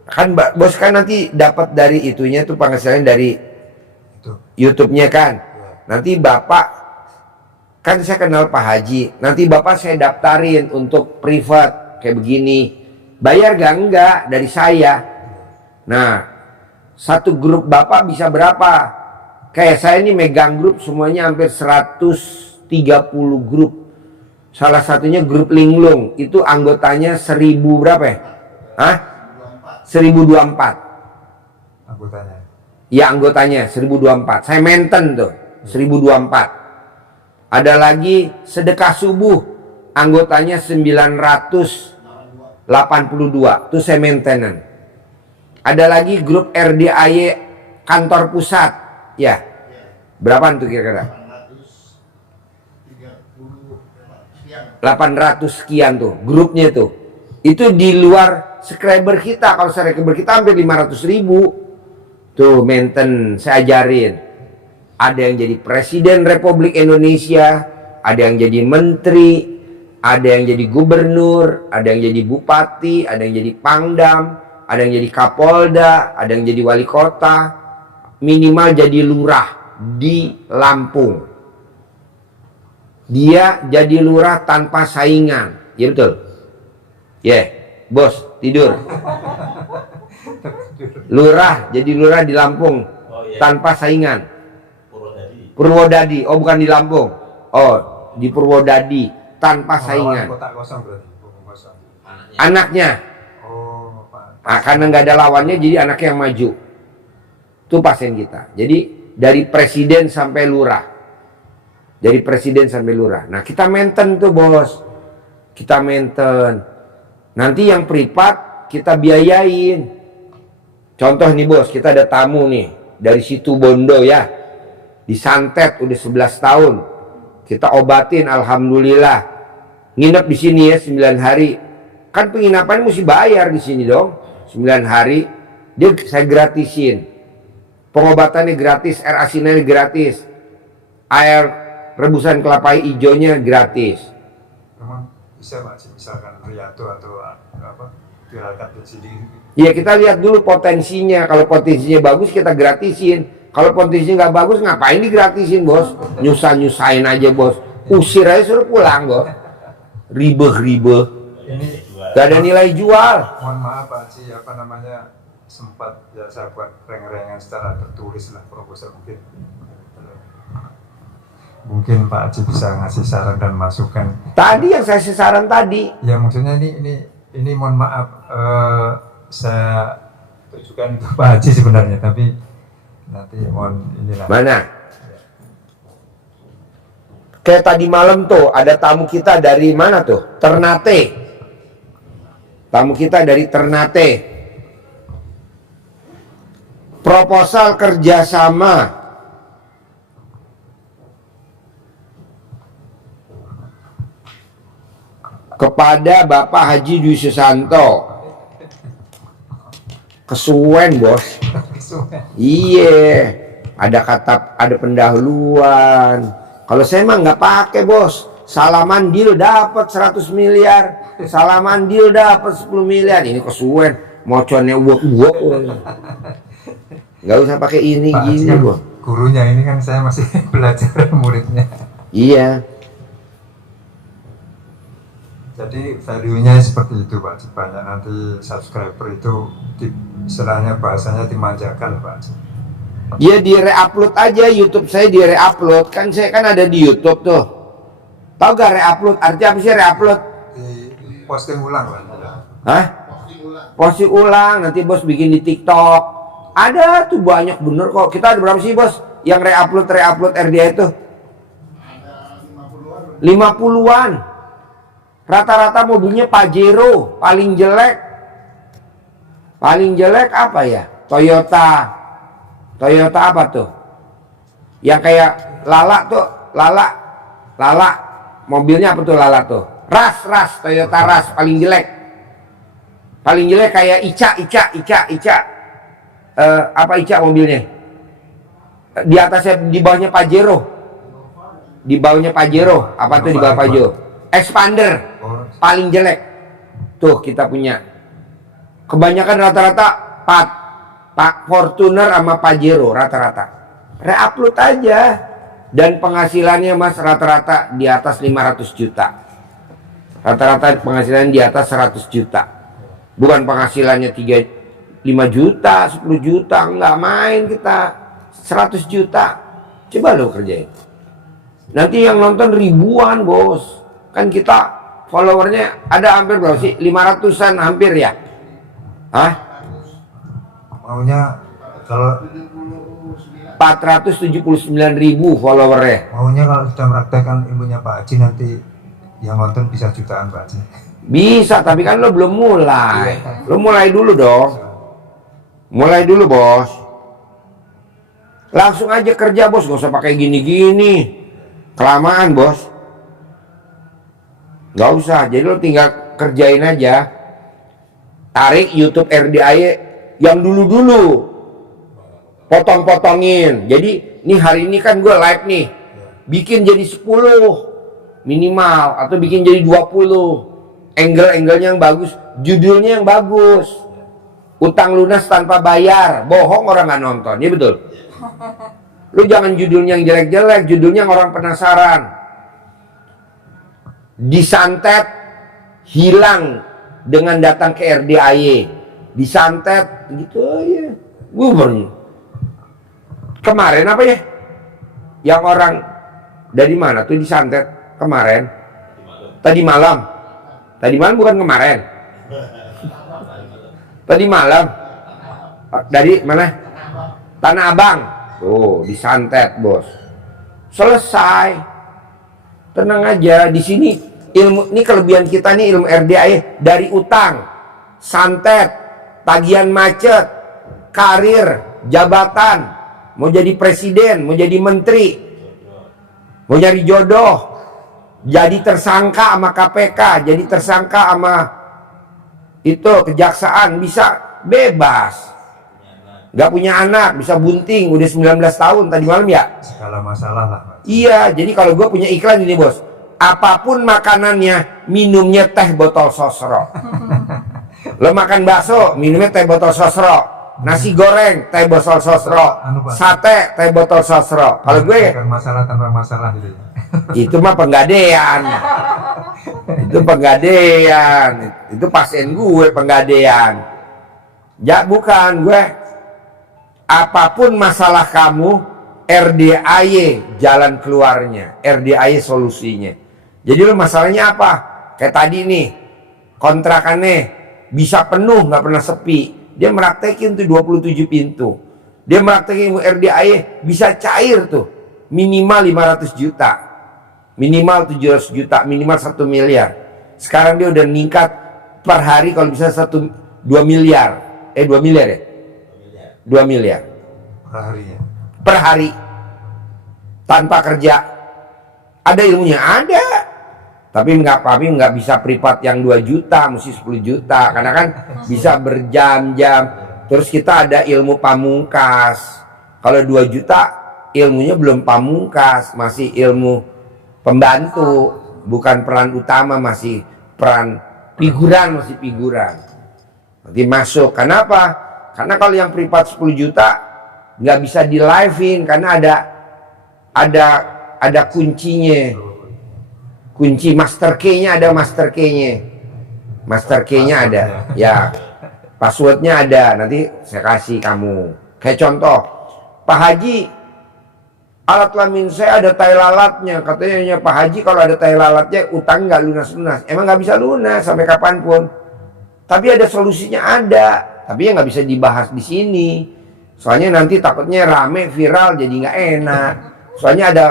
kan bos kan nanti dapat dari itunya tuh penghasilan dari itu. YouTube-nya kan. Nanti bapak, kan saya kenal Pak Haji, nanti bapak saya daftarin untuk privat kayak begini. Bayar gak? Enggak, dari saya. Nah, satu grup bapak bisa berapa? Kayak saya ini megang grup semuanya hampir 130 grup. Salah satunya grup Linglung, itu anggotanya 1000 berapa ya? Hah? 1024. Anggotanya. Ya anggotanya 1024. Saya maintain tuh 1024. Ada lagi sedekah subuh, anggotanya 982. Itu saya maintenance. Ada lagi grup RDAY kantor pusat. Ya. Berapaan tuh kira-kira? 800 sekian tuh grupnya tuh. Itu di luar subscriber kita. Kalau subscriber kita hampir 500.000. Tuh maintain, saya ajarin. Ada yang jadi presiden Republik Indonesia, ada yang jadi menteri, ada yang jadi gubernur, ada yang jadi bupati, ada yang jadi pangdam, ada yang jadi kapolda, ada yang jadi wali kota, minimal jadi lurah di Lampung. Dia jadi lurah tanpa saingan. Ya betul? Ya, bos tidur. Lurah, jadi lurah di Lampung tanpa saingan. Purwodadi. Oh bukan di Lampung. Oh di Purwodadi tanpa saingan. Kota kosong berarti. Kosong. Anaknya. Oh, Pak. Nah, karena nggak ada lawannya, jadi anaknya yang maju. Itu pasien kita. Jadi dari presiden sampai lurah. Dari presiden sampai lurah. Nah kita maintain tuh bos. Kita maintain. Nanti yang privat kita biayain. Contoh nih bos, kita ada tamu nih dari situ Bondo ya. Disantet udah 11 tahun. Kita obatin alhamdulillah. Nginep di sini ya 9 hari. Kan penginapan mesti bayar di sini dong. 9 hari dia saya gratisin. Pengobatannya gratis, air asinannya gratis. Air rebusan kelapa hijaunya gratis. Memang bisa Pak, misalkan Riyato atau apa diangkat di sini. Ya kita lihat dulu potensinya. Kalau potensinya bagus kita gratisin. Kalau potensinya nggak bagus ngapain digratisin bos? Nyusahin aja bos. Usir aja suruh pulang bos. Ribeh. Ini Gak ada nilai jual. mohon maaf Pak Haji, apa namanya, sempat ya saya buat reng-rengan secara tertulis lah proposal mungkin Pak Haji bisa ngasih saran dan masukan. Tadi yang saya saran tadi. Ya maksudnya ini mohon maaf, saya tujukan itu Pak Haji sebenarnya, tapi nanti mohon inilah. Mana? Kayak tadi malam tuh ada tamu kita dari mana tuh? Ternate. Tamu kita dari Ternate. Proposal kerjasama kepada Bapak Haji Dwi Susanto. Kesuwen bos. Iya, ada pendahuluan. Kalau saya mah nggak pakai bos. Salaman deal dapat 100 miliar, salaman deal dapat 10 miliar. Ini kesuwen, moconnya uak-uak. Nggak usah pakai ini Pak gini Haji kan bos. gurunya, ini kan saya masih belajar muridnya. Iya. Jadi value-nya seperti itu Pak Haji, banyak nanti subscriber itu istilahnya bahasanya dimanjakan Pak Haji. Dia di re-upload aja, YouTube saya di re-upload. Kan saya kan ada di YouTube tuh. Tahu gak re-upload? Artinya apa sih re-upload? Di posting ulang Pak. Hah? Posting ulang, nanti bos bikin di TikTok. Ada tuh banyak bener kok. Kita ada berapa sih bos yang re-upload RDA itu? 50-an. Rata-rata mobilnya Pajero, paling jelek. Paling jelek apa ya? Toyota apa tuh? Yang kayak Lala tuh, Lala. Mobilnya apa tuh Lala tuh? Ras, Toyota Ras paling jelek. Paling jelek kayak Ica. Apa Ica mobilnya? Di atasnya, di bawahnya Pajero. Di bawahnya Pajero, apa tuh di bawah Pajero? Expander, paling jelek. Tuh kita punya. Kebanyakan rata-rata Pak Fortuner sama Pajero rata-rata. Re-upload aja. Dan penghasilannya mas rata-rata di atas 500 juta. Rata-rata penghasilan di atas 100 juta. Bukan penghasilannya 5 juta, 10 juta, nggak main kita. 100 juta. Coba lo kerjain. Nanti yang nonton ribuan bos. Kan kita followernya ada hampir berapa sih? 500-an hampir ya? Hah? Maunya kalau 479.000 followernya. maunya kalau sudah mempraktekkan ilmunya Pak Haji nanti yang nonton bisa jutaan Pak Haji. Bisa, tapi kan lo belum mulai. Lo mulai dulu dong. Mulai dulu bos. Langsung aja kerja bos, gak usah pakai gini-gini. Kelamaan bos. Gak usah, jadi lo tinggal kerjain aja. Tarik YouTube RDAY yang dulu-dulu. Potong-potongin. Jadi nih hari ini kan gue live nih. Bikin jadi 10 minimal. Atau bikin jadi 20. Angle-anglenya yang bagus. Judulnya yang bagus. Utang lunas tanpa bayar. Bohong orang gak nonton. Ya betul? Lu jangan judulnya yang jelek-jelek. Judulnya yang orang penasaran. Disantet. Hilang. Dengan datang ke RDAY. Disantet. Gitu aja. Kemarin apa ya? Yang orang dari mana tuh disantet kemarin? Tadi malam. Tadi malam bukan kemarin. Tadi malam. Dari mana? Tanah Abang. Tuh, disantet, bos. Selesai. Tenang aja, di sini ilmu ini kelebihan kita nih ilmu RDAY dari utang, santet, tagihan macet, karir, jabatan. Mau jadi presiden, mau jadi menteri, mau nyari jodoh, jadi tersangka sama KPK, jadi tersangka sama itu kejaksaan, bisa bebas. Gak punya anak, bisa bunting, udah 19 tahun tadi malam ya. Segala masalah lah Pak. Iya, jadi kalau gue punya iklan ini bos, apapun makanannya, minumnya teh botol sosro. Lo makan bakso, minumnya teh botol sosro. Nasi goreng, teh botol sosro. Sate, teh botol sosro. Kalau gue masalah tanpa masalah gitu. itu mah penggadean. Itu penggadean. Itu pasien gue penggadean. Ya bukan gue. Apapun masalah kamu, RDAY jalan keluarnya, RDAY solusinya. Jadi lo masalahnya apa? Kayak tadi nih, kontrakannya bisa penuh, nggak pernah sepi. Dia meraktekin tuh 27 pintu. Dia meraktekin RDAY bisa cair tuh. Minimal 500 juta. Minimal 700 juta. Minimal 1 miliar. Sekarang dia udah meningkat per hari kalau bisa 2 miliar. 2 miliar ya? 2 miliar. Per harinya. Per hari. Tanpa kerja. Ada ilmunya? Ada. Tapi nggak bisa privat yang 2 juta, mesti 10 juta. Karena kan bisa berjam-jam. Terus kita ada ilmu pamungkas. Kalau 2 juta, ilmunya belum pamungkas. Masih ilmu pembantu. Bukan peran utama, masih peran figuran, masih figuran. Nanti masuk. Kenapa? Karena kalau yang privat 10 juta, nggak bisa di live-in. Karena ada kuncinya. Kunci master key-nya ada, master key-nya. Master key-nya ada. Ya. Passwordnya ada, nanti saya kasih kamu. Kayak contoh, Pak Haji, alat kelamin saya ada tai lalatnya. Katanya Pak Haji kalau ada tai lalatnya utang nggak lunas-lunas. Emang nggak bisa lunas sampai kapanpun. Tapi ada solusinya ada. Tapi ya nggak bisa dibahas di sini. Soalnya nanti takutnya rame, viral, jadi nggak enak. Soalnya ada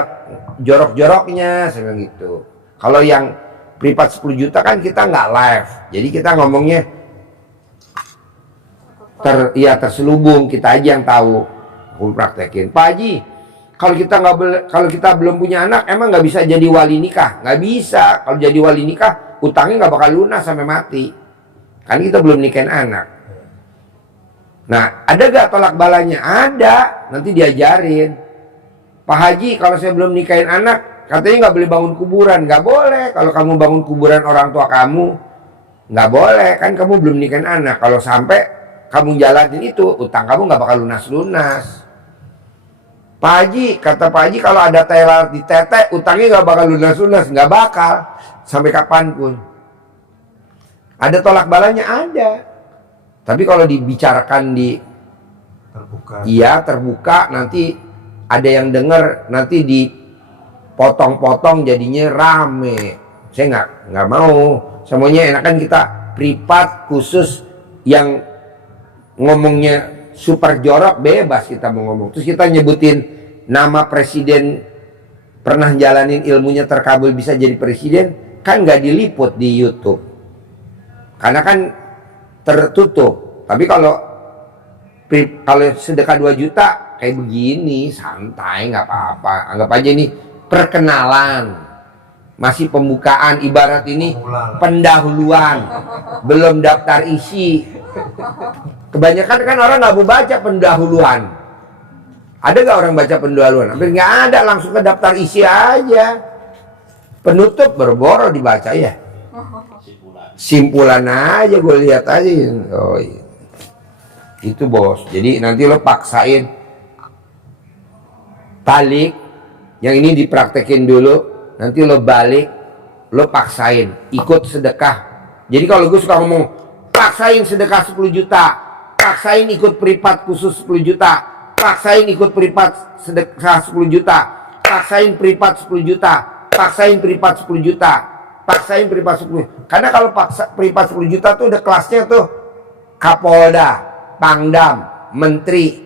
jorok-joroknya, saya bilang gitu. Kalau yang privat 10 juta kan kita nggak live. Jadi kita ngomongnya terselubung, kita aja yang tahu. Aku praktekin, Pak Haji, kalau kita belum punya anak, emang nggak bisa jadi wali nikah? Nggak bisa. Kalau jadi wali nikah, utangnya nggak bakal lunas sampai mati. Kan kita belum nikahin anak. Nah, ada gak tolak balanya? Ada. Nanti diajarin. Pak Haji, kalau saya belum nikahin anak, katanya nggak boleh bangun kuburan. Nggak boleh. Kalau kamu bangun kuburan orang tua kamu, nggak boleh. Kan kamu belum nikahin anak. Kalau sampai kamu jalanin itu, utang kamu nggak bakal lunas-lunas. Pak Haji, kata Pak Haji, kalau ada tai lalat di tete, utangnya nggak bakal lunas-lunas. Nggak bakal. Sampai kapanpun. Ada tolak balanya? Ada. Tapi kalau dibicarakan di Terbuka. iya terbuka, nanti ada yang dengar, nanti dipotong-potong jadinya rame. Saya nggak mau. Semuanya enakan kita privat khusus, yang ngomongnya super jorok bebas kita mau ngomong. Terus kita nyebutin nama presiden pernah jalanin ilmunya terkabul bisa jadi presiden, kan nggak diliput di YouTube karena kan tertutup. Tapi kalau sedekah 2 juta kayak begini santai, nggak apa-apa. Anggap aja ini perkenalan, masih pembukaan, ibarat ini pendahuluan, belum daftar isi. Kebanyakan kan orang nggak mau baca pendahuluan. Ada gak orang baca pendahuluan? Hampir nggak ada, langsung ke daftar isi aja. Penutup boro-boro dibaca ya. Simpulan aja, gue lihat aja. Oh iya. Itu bos. Jadi nanti lo paksain balik. Yang ini dipraktekin dulu. Nanti lo balik, lo paksain ikut sedekah. Jadi kalau gue suka ngomong, paksain sedekah 10 juta, paksain ikut privat khusus 10 juta, paksain ikut privat sedekah 10 juta, paksain privat 10 juta, paksain privat 10 juta, paksain privat 10. Karena kalau paksa privat 10 juta tuh udah kelasnya tuh Kapolda, Pangdam, Menteri,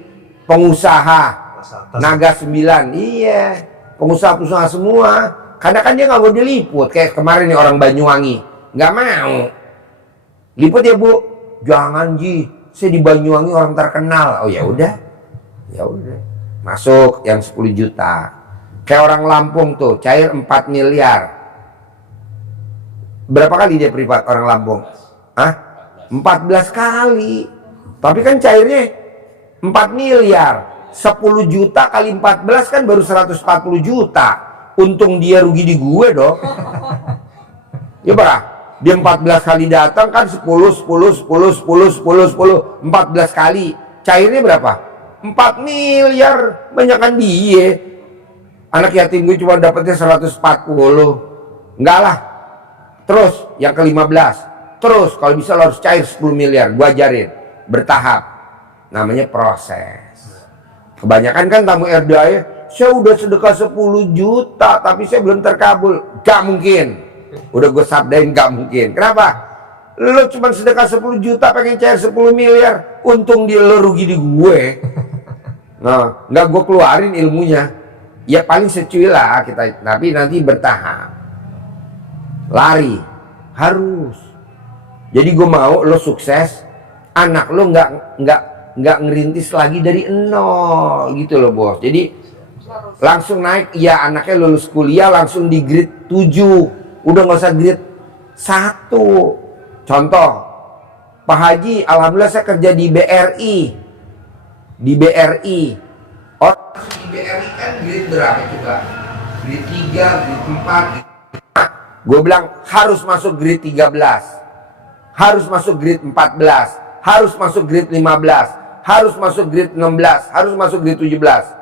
pengusaha, Naga 9. Iya, pengusaha-pengusaha semua. Karena kan dia nggak mau diliput. Kayak kemarin nih orang Banyuwangi, nggak mau liput ya Bu. Jangan Ji, saya di Banyuwangi orang terkenal. Oh ya udah, masuk yang 10 juta. Kayak orang Lampung tuh cair 4 miliar. Berapa kali dia privat orang Lampung? Hah? 14 kali. Tapi kan cairnya 4 miliar. 10 juta kali 14 kan baru 140 juta. Untung dia, rugi di gue dong. Ya berapa? Dia 14 kali datang kan 10, 14 kali. Cairnya berapa? 4 miliar. Banyak kan dia. Anak yatim gue cuma dapetnya 140. Enggak lah. Terus yang ke-15. Terus kalau bisa lo harus cair 10 miliar. Gue ajarin. Bertahap. Namanya proses. Kebanyakan kan tamu RDA, saya udah sedekah 10 juta tapi saya belum terkabul. Gak mungkin. Udah gue sabdain gak mungkin. Kenapa? Lo cuma sedekah 10 juta pengen cair 10 miliar. Untung dia lo rugi di gue. Nah, gak gue keluarin ilmunya. Ya paling secuil lah kita. Tapi nanti bertahap. Lari. Harus. Jadi gue mau lo sukses. Anak lo nggak ngerintis lagi dari nol gitu loh bos. Jadi langsung naik. Ya anaknya lulus kuliah langsung di grade 7. Udah nggak usah grade 1. Contoh, Pak Haji, alhamdulillah saya kerja di BRI. Di BRI. Oh, di BRI kan grade berapa coba? Grade 3, grade 4. Gue bilang harus masuk grade 13. Harus masuk grade 14. Harus masuk grade 15. Harus masuk grade 16. Harus masuk grade 17.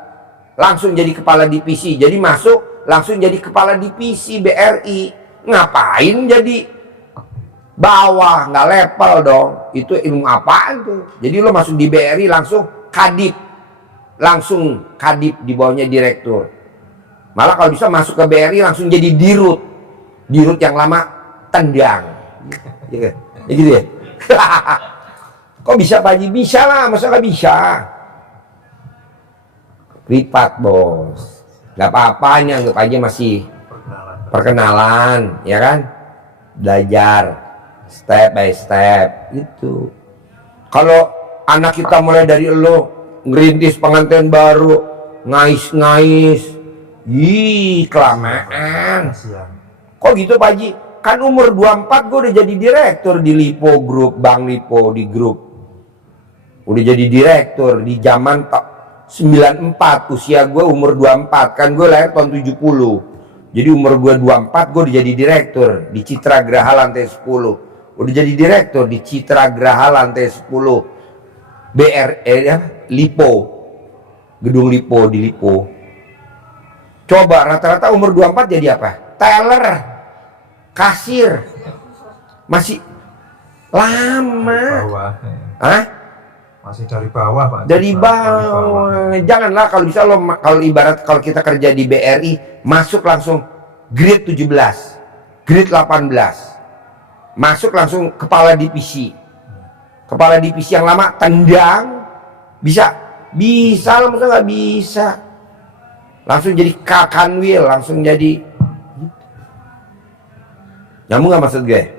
Langsung jadi kepala divisi. Jadi masuk langsung jadi kepala divisi BRI. Ngapain jadi bawah, nggak level dong. Itu ilmu apaan tuh? Jadi lo masuk di BRI langsung kadip, di bawahnya direktur. Malah kalau bisa masuk ke BRI langsung jadi dirut yang lama tendang. Ya gitu ya. Kok bisa Pak Haji? Bisa lah, masa nggak bisa? Privat bos, nggak apa-apa, anggap aja masih perkenalan, ya kan? Belajar step by step itu. Kalau anak kita mulai dari lo ngerintis pengantin baru, ngais-ngais, kelamaan. Kok gitu Pak Haji? Kan umur 24 gue udah jadi direktur di Lipo Group, Bank Lipo di grup. Udah jadi direktur di zaman 94, usia gue umur 24, kan gue lahir tahun 70. Jadi umur gue 24 gue udah jadi direktur di Citra Graha lantai 10. Udah jadi direktur di Citra Graha lantai 10. Lipo. Gedung Lipo di Lipo. Coba rata-rata umur 24 jadi apa? Teller, kasir. Masih lama. Hah? Masih dari bawah Pak. Dari bawah. Janganlah kalau bisa lo, kalau kita kerja di BRI masuk langsung grade 17, grade 18. Masuk langsung kepala divisi. Kepala divisi yang lama tendang. Bisa lo, masa nggak bisa? Langsung jadi kakanwil, langsung jadi. Nyambung nggak maksud gue?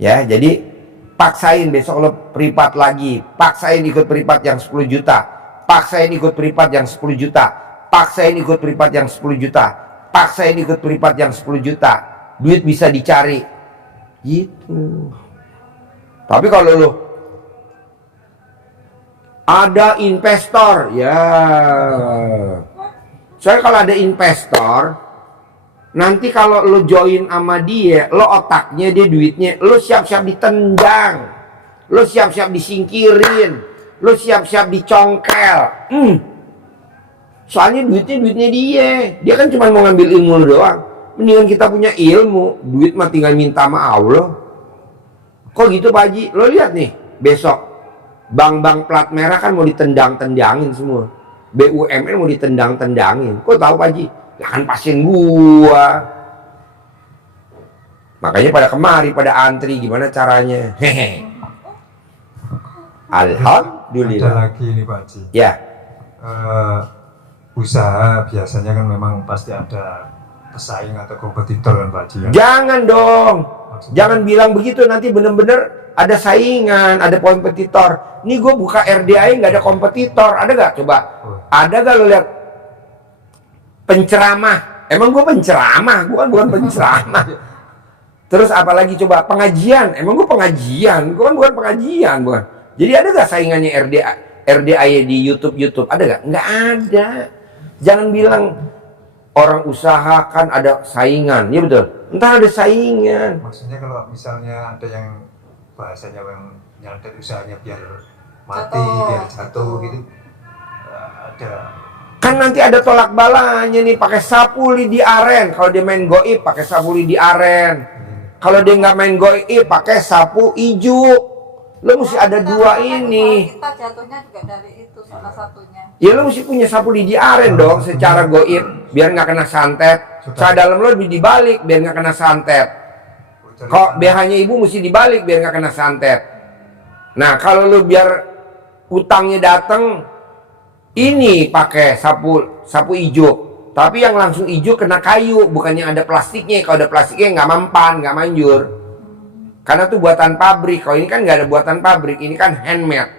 Ya, jadi paksain besok lo privat lagi, paksain ikut privat yang 10 juta, paksain ikut privat yang 10 juta, paksain ikut privat yang 10 juta, paksain ikut privat yang 10 juta. Duit bisa dicari gitu. Tapi kalau lo ada investor, ya soalnya kalau ada investor, nanti kalau lo join sama dia, lo otaknya, dia duitnya, lo siap-siap ditendang, lo siap-siap disingkirin, lo siap-siap dicongkel. Soalnya duitnya dia kan cuma mau ngambil ilmu lo doang. Mendingan kita punya ilmu, duit mah tinggal minta sama Allah. Kok gitu Pak Haji? Lo lihat nih, besok bank-bank plat merah kan mau ditendang-tendangin semua. BUMN mau ditendang-tendangin. Kok tahu Pak Haji? Ya kan pasien gua. Makanya pada kemari, pada antri, gimana caranya? Hehe. Alhamdulillah. Ada lagi nih Pak Haji. Ya. Usaha biasanya kan memang pasti ada pesaing atau kompetitor kan Pak Haji. Ya? Jangan dong. Jangan bilang begitu, nanti bener-bener ada saingan, ada kompetitor. Nih gue buka RDI nggak ada kompetitor, ada gak? Coba. Ada gak lo lihat? Penceramah, emang gue penceramah, gue kan bukan penceramah. Terus apalagi coba pengajian, emang gue pengajian, gue kan bukan pengajian, bukan. Jadi ada gak saingannya RDA di YouTube, ada gak? Nggak ada. Jangan bilang orang usaha kan ada saingan, ya betul. Entah ada saingan. Maksudnya kalau misalnya ada yang bahasanya yang nyantet usahanya biar mati, biar jatuh gitu, ada. Kan nanti ada tolak balanya nih, pakai sapu lidi aren. Kalau dia main goib pakai sapu lidi aren. Kalau dia nggak main goib pakai sapu ijo. Lo mesti ada dua ini. Kita jatuhnya juga dari itu salah satunya. Ya lo mesti punya sapu lidi aren dong secara goib biar nggak kena santet. Cara dalam lo dibalik biar nggak kena santet. Kok BH-nya ibu mesti dibalik biar nggak kena santet. Nah kalau lo biar utangnya datang, ini pakai sapu ijo. Tapi yang langsung ijo kena kayu, bukan yang ada plastiknya. Kalau ada plastiknya nggak mempan, nggak manjur. Karena itu buatan pabrik. Kalau ini kan nggak ada buatan pabrik, ini kan handmade,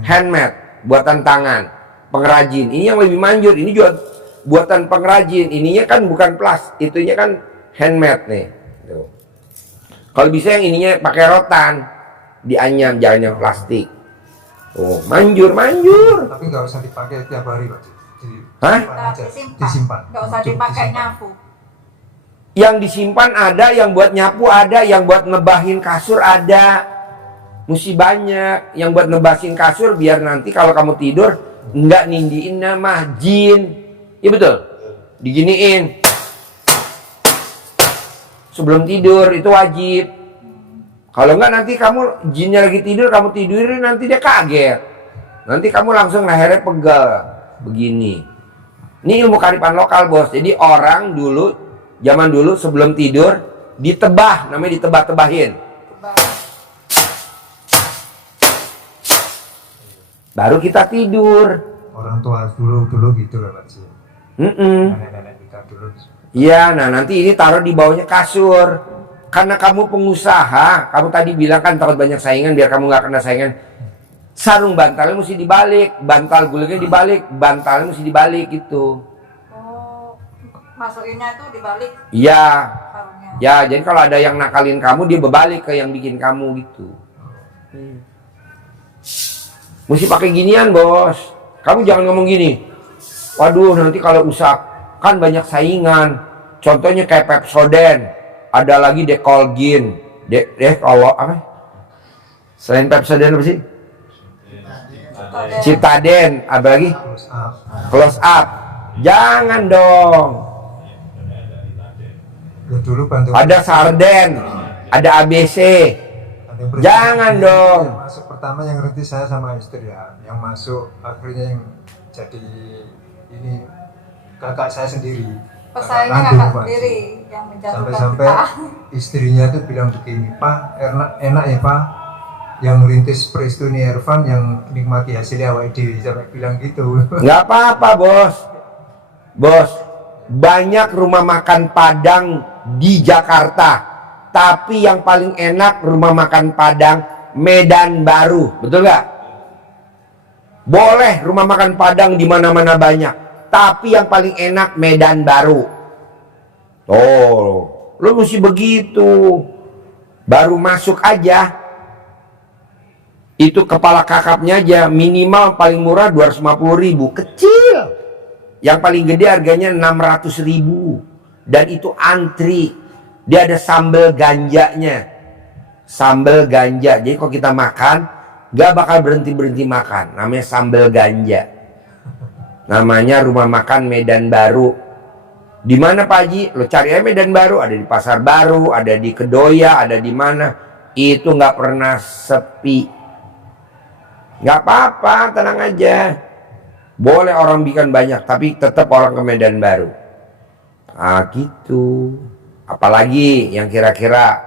handmade, buatan tangan, pengrajin. Ini yang lebih manjur. Ini juga buatan pengrajin. Ininya kan bukan plastik, itunya kan handmade nih. Tuh. Kalau bisa yang ininya pakai rotan, dianyam, jangan yang plastik. Oh, manjur. Tapi nggak usah dipakai tiap hari Pak. Hah? Disimpan. Nggak usah dipakai nyapu. Yang disimpan ada, yang buat nyapu ada, yang buat nebahin kasur ada. Mesti banyak. Yang buat nebahin kasur biar nanti kalau kamu tidur nggak nindiin nama jin. Iya betul. Diginiin. sebelum tidur, itu wajib. Kalau enggak nanti kamu jinnya lagi tidur, kamu tidurin, nanti dia kaget. Nanti kamu langsung lehernya pegal begini. Ini ilmu kearifan lokal, bos. Jadi orang dulu, zaman dulu sebelum tidur ditebah, namanya ditebah-tebahin. Baru kita tidur. Orang tua dulu gitu lah Pak Ji. Nenek-nenek kita dulu. Iya, nah nanti ini taruh di bawahnya kasur. Karena kamu pengusaha, kamu tadi bilang kan takut banyak saingan biar kamu nggak kena saingan. Sarung bantalnya mesti dibalik, bantal gulungnya dibalik, bantalnya mesti dibalik gitu. Oh, masukinnya itu dibalik Iya. sarungnya. Ya, jadi kalau ada yang nakalin kamu, dia berbalik ke yang bikin kamu gitu. Mesti pakai ginian, bos. Kamu jangan ngomong gini. Waduh, nanti kalau usaha kan banyak saingan. Contohnya kayak Pepsodent, ada lagi Decolgin, kalau apa? Selain Pepsodent apa sih? Citaden, apa lagi? Close up. Close up. Jangan dong. Ya dulu bantu. Ada Sarden, ada ABC. Jangan dong. Yang masuk pertama yang ngerti saya sama istri ya. Yang masuk akhirnya yang jadi ini kakak saya sendiri. Pesaingnya kandung, kakak Pak Ji. sendiri yang menjatuhkan Sampai-sampai kita. istrinya tuh bilang begini, Pak, enak ya Pak, yang merintis Presto ini Ervan yang nikmati hasilnya awal diri, sampai bilang gitu. Nggak apa-apa, bos. Bos, banyak rumah makan Padang di Jakarta, tapi yang paling enak rumah makan Padang Medan Baru, betul nggak? Boleh rumah makan Padang di mana-mana banyak, tapi yang paling enak Medan Baru. Oh, lo mesti begitu. Baru masuk aja, itu kepala kakapnya aja minimal paling murah 250.000, kecil. Yang paling gede harganya 600.000, dan itu antri. Dia ada sambal ganjanya, sambal ganja. Jadi kalau kita makan gak bakal berhenti makan. Namanya sambal ganja. Namanya rumah makan Medan Baru. Di mana Pak Haji? Lo cari aja Medan Baru, ada di Pasar Baru, ada di Kedoya, ada di mana. Itu nggak pernah sepi. Nggak apa-apa, tenang aja. Boleh orang bikin banyak, tapi tetap orang ke Medan Baru. Ah gitu. Apalagi yang kira-kira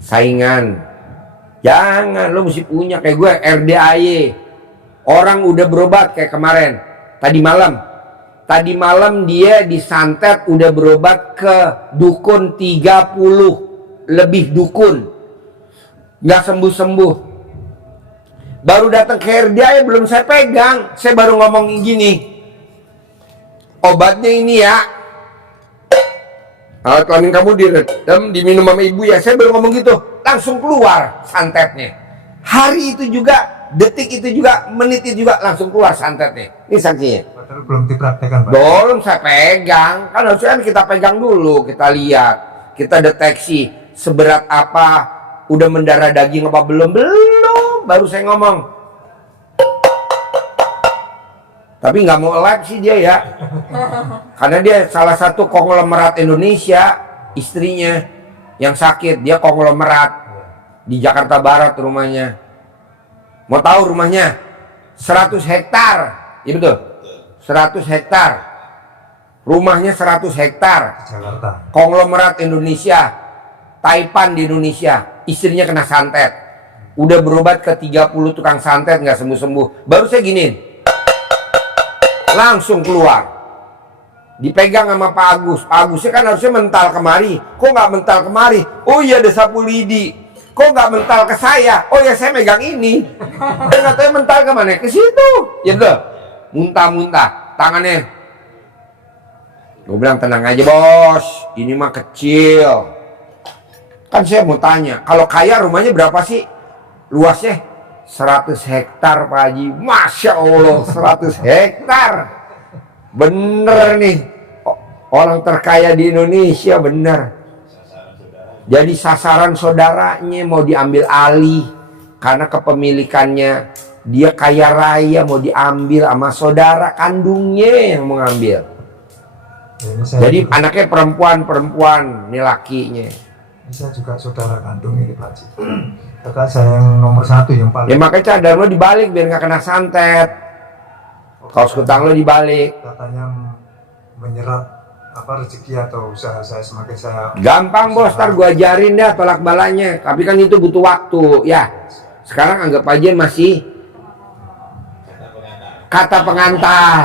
saingan. Jangan, lo mesti punya kayak gue RDAY. Orang udah berobat kayak kemarin. Tadi malam dia disantet udah berobat ke dukun 30 lebih dukun. Nggak sembuh-sembuh. Baru datang ke RDAY belum saya pegang. Saya baru ngomong gini. Obatnya ini ya. Alat kelamin kamu diredam, diminum sama ibu ya. Saya baru ngomong gitu. Langsung keluar santetnya. Hari itu juga, detik itu juga, menit itu juga langsung keluar santetnya. Ini saksinya. Padahal belum dipraktekkan Pak. Belum saya pegang. Kan harusnya kita pegang dulu. Kita lihat. Kita deteksi. Seberat apa. Udah mendarah daging apa belum. Baru saya ngomong. Tapi nggak mau live sih dia ya. Karena dia salah satu konglomerat Indonesia. Istrinya yang sakit. Dia konglomerat. Di Jakarta Barat rumahnya. Mau tahu rumahnya? 100 hektar. Iya betul? 100 hektar. Rumahnya 100 hektar. Jakarta. Konglomerat Indonesia. Taipan di Indonesia. Istrinya kena santet. Udah berobat ke 30 tukang santet nggak sembuh-sembuh. Baru saya giniin. Langsung keluar. Dipegang sama Pak Agus. Pak Agusnya kan harusnya mental kemari. Kok nggak mental kemari? Oh iya ada sapu lidi. Kok nggak mental ke saya? Oh ya saya megang ini. Dan katanya mental kemana? Ke situ. Ya betul. Muntah-muntah. Tangannya. Gue bilang tenang aja bos. Ini mah kecil. Kan saya mau tanya. Kalau kaya rumahnya berapa sih? Luasnya 100 hektar Pak Haji. Masya Allah 100 hektar. Bener nih. Orang terkaya di Indonesia bener. Jadi sasaran saudaranya mau diambil alih. Karena kepemilikannya dia kaya raya mau diambil sama saudara kandungnya yang mengambil. Ini saya Jadi juga, anaknya perempuan, ini lakinya. ini saya juga saudara kandung ini Pak Haji. Kakak saya yang nomor 1 yang Ya paling makanya cadar lo dibalik biar nggak kena santet. Kaos kutang lo dibalik. katanya menyerap apa rezeki atau usaha saya semakin saya Gampang bos, ntar gua ajarin dah tolak balanya. Tapi kan itu butuh waktu ya. Sekarang anggap aja masih kata pengantar.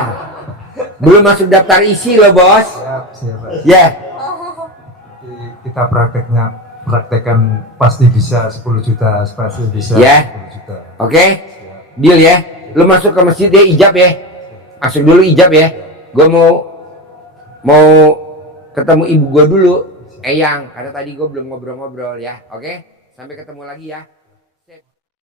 Belum masuk daftar isi loh bos. siap Pak. Ya. Kita praktekkan pasti bisa 10 juta, pasti bisa Ya. 10 juta. Oke. Deal ya. Lu masuk ke masjid ya, ijab ya. Masuk dulu ijab ya. Gua mau ketemu ibu gua dulu. Eyang, karena tadi gua belum ngobrol-ngobrol ya. Oke. Sampai ketemu lagi ya.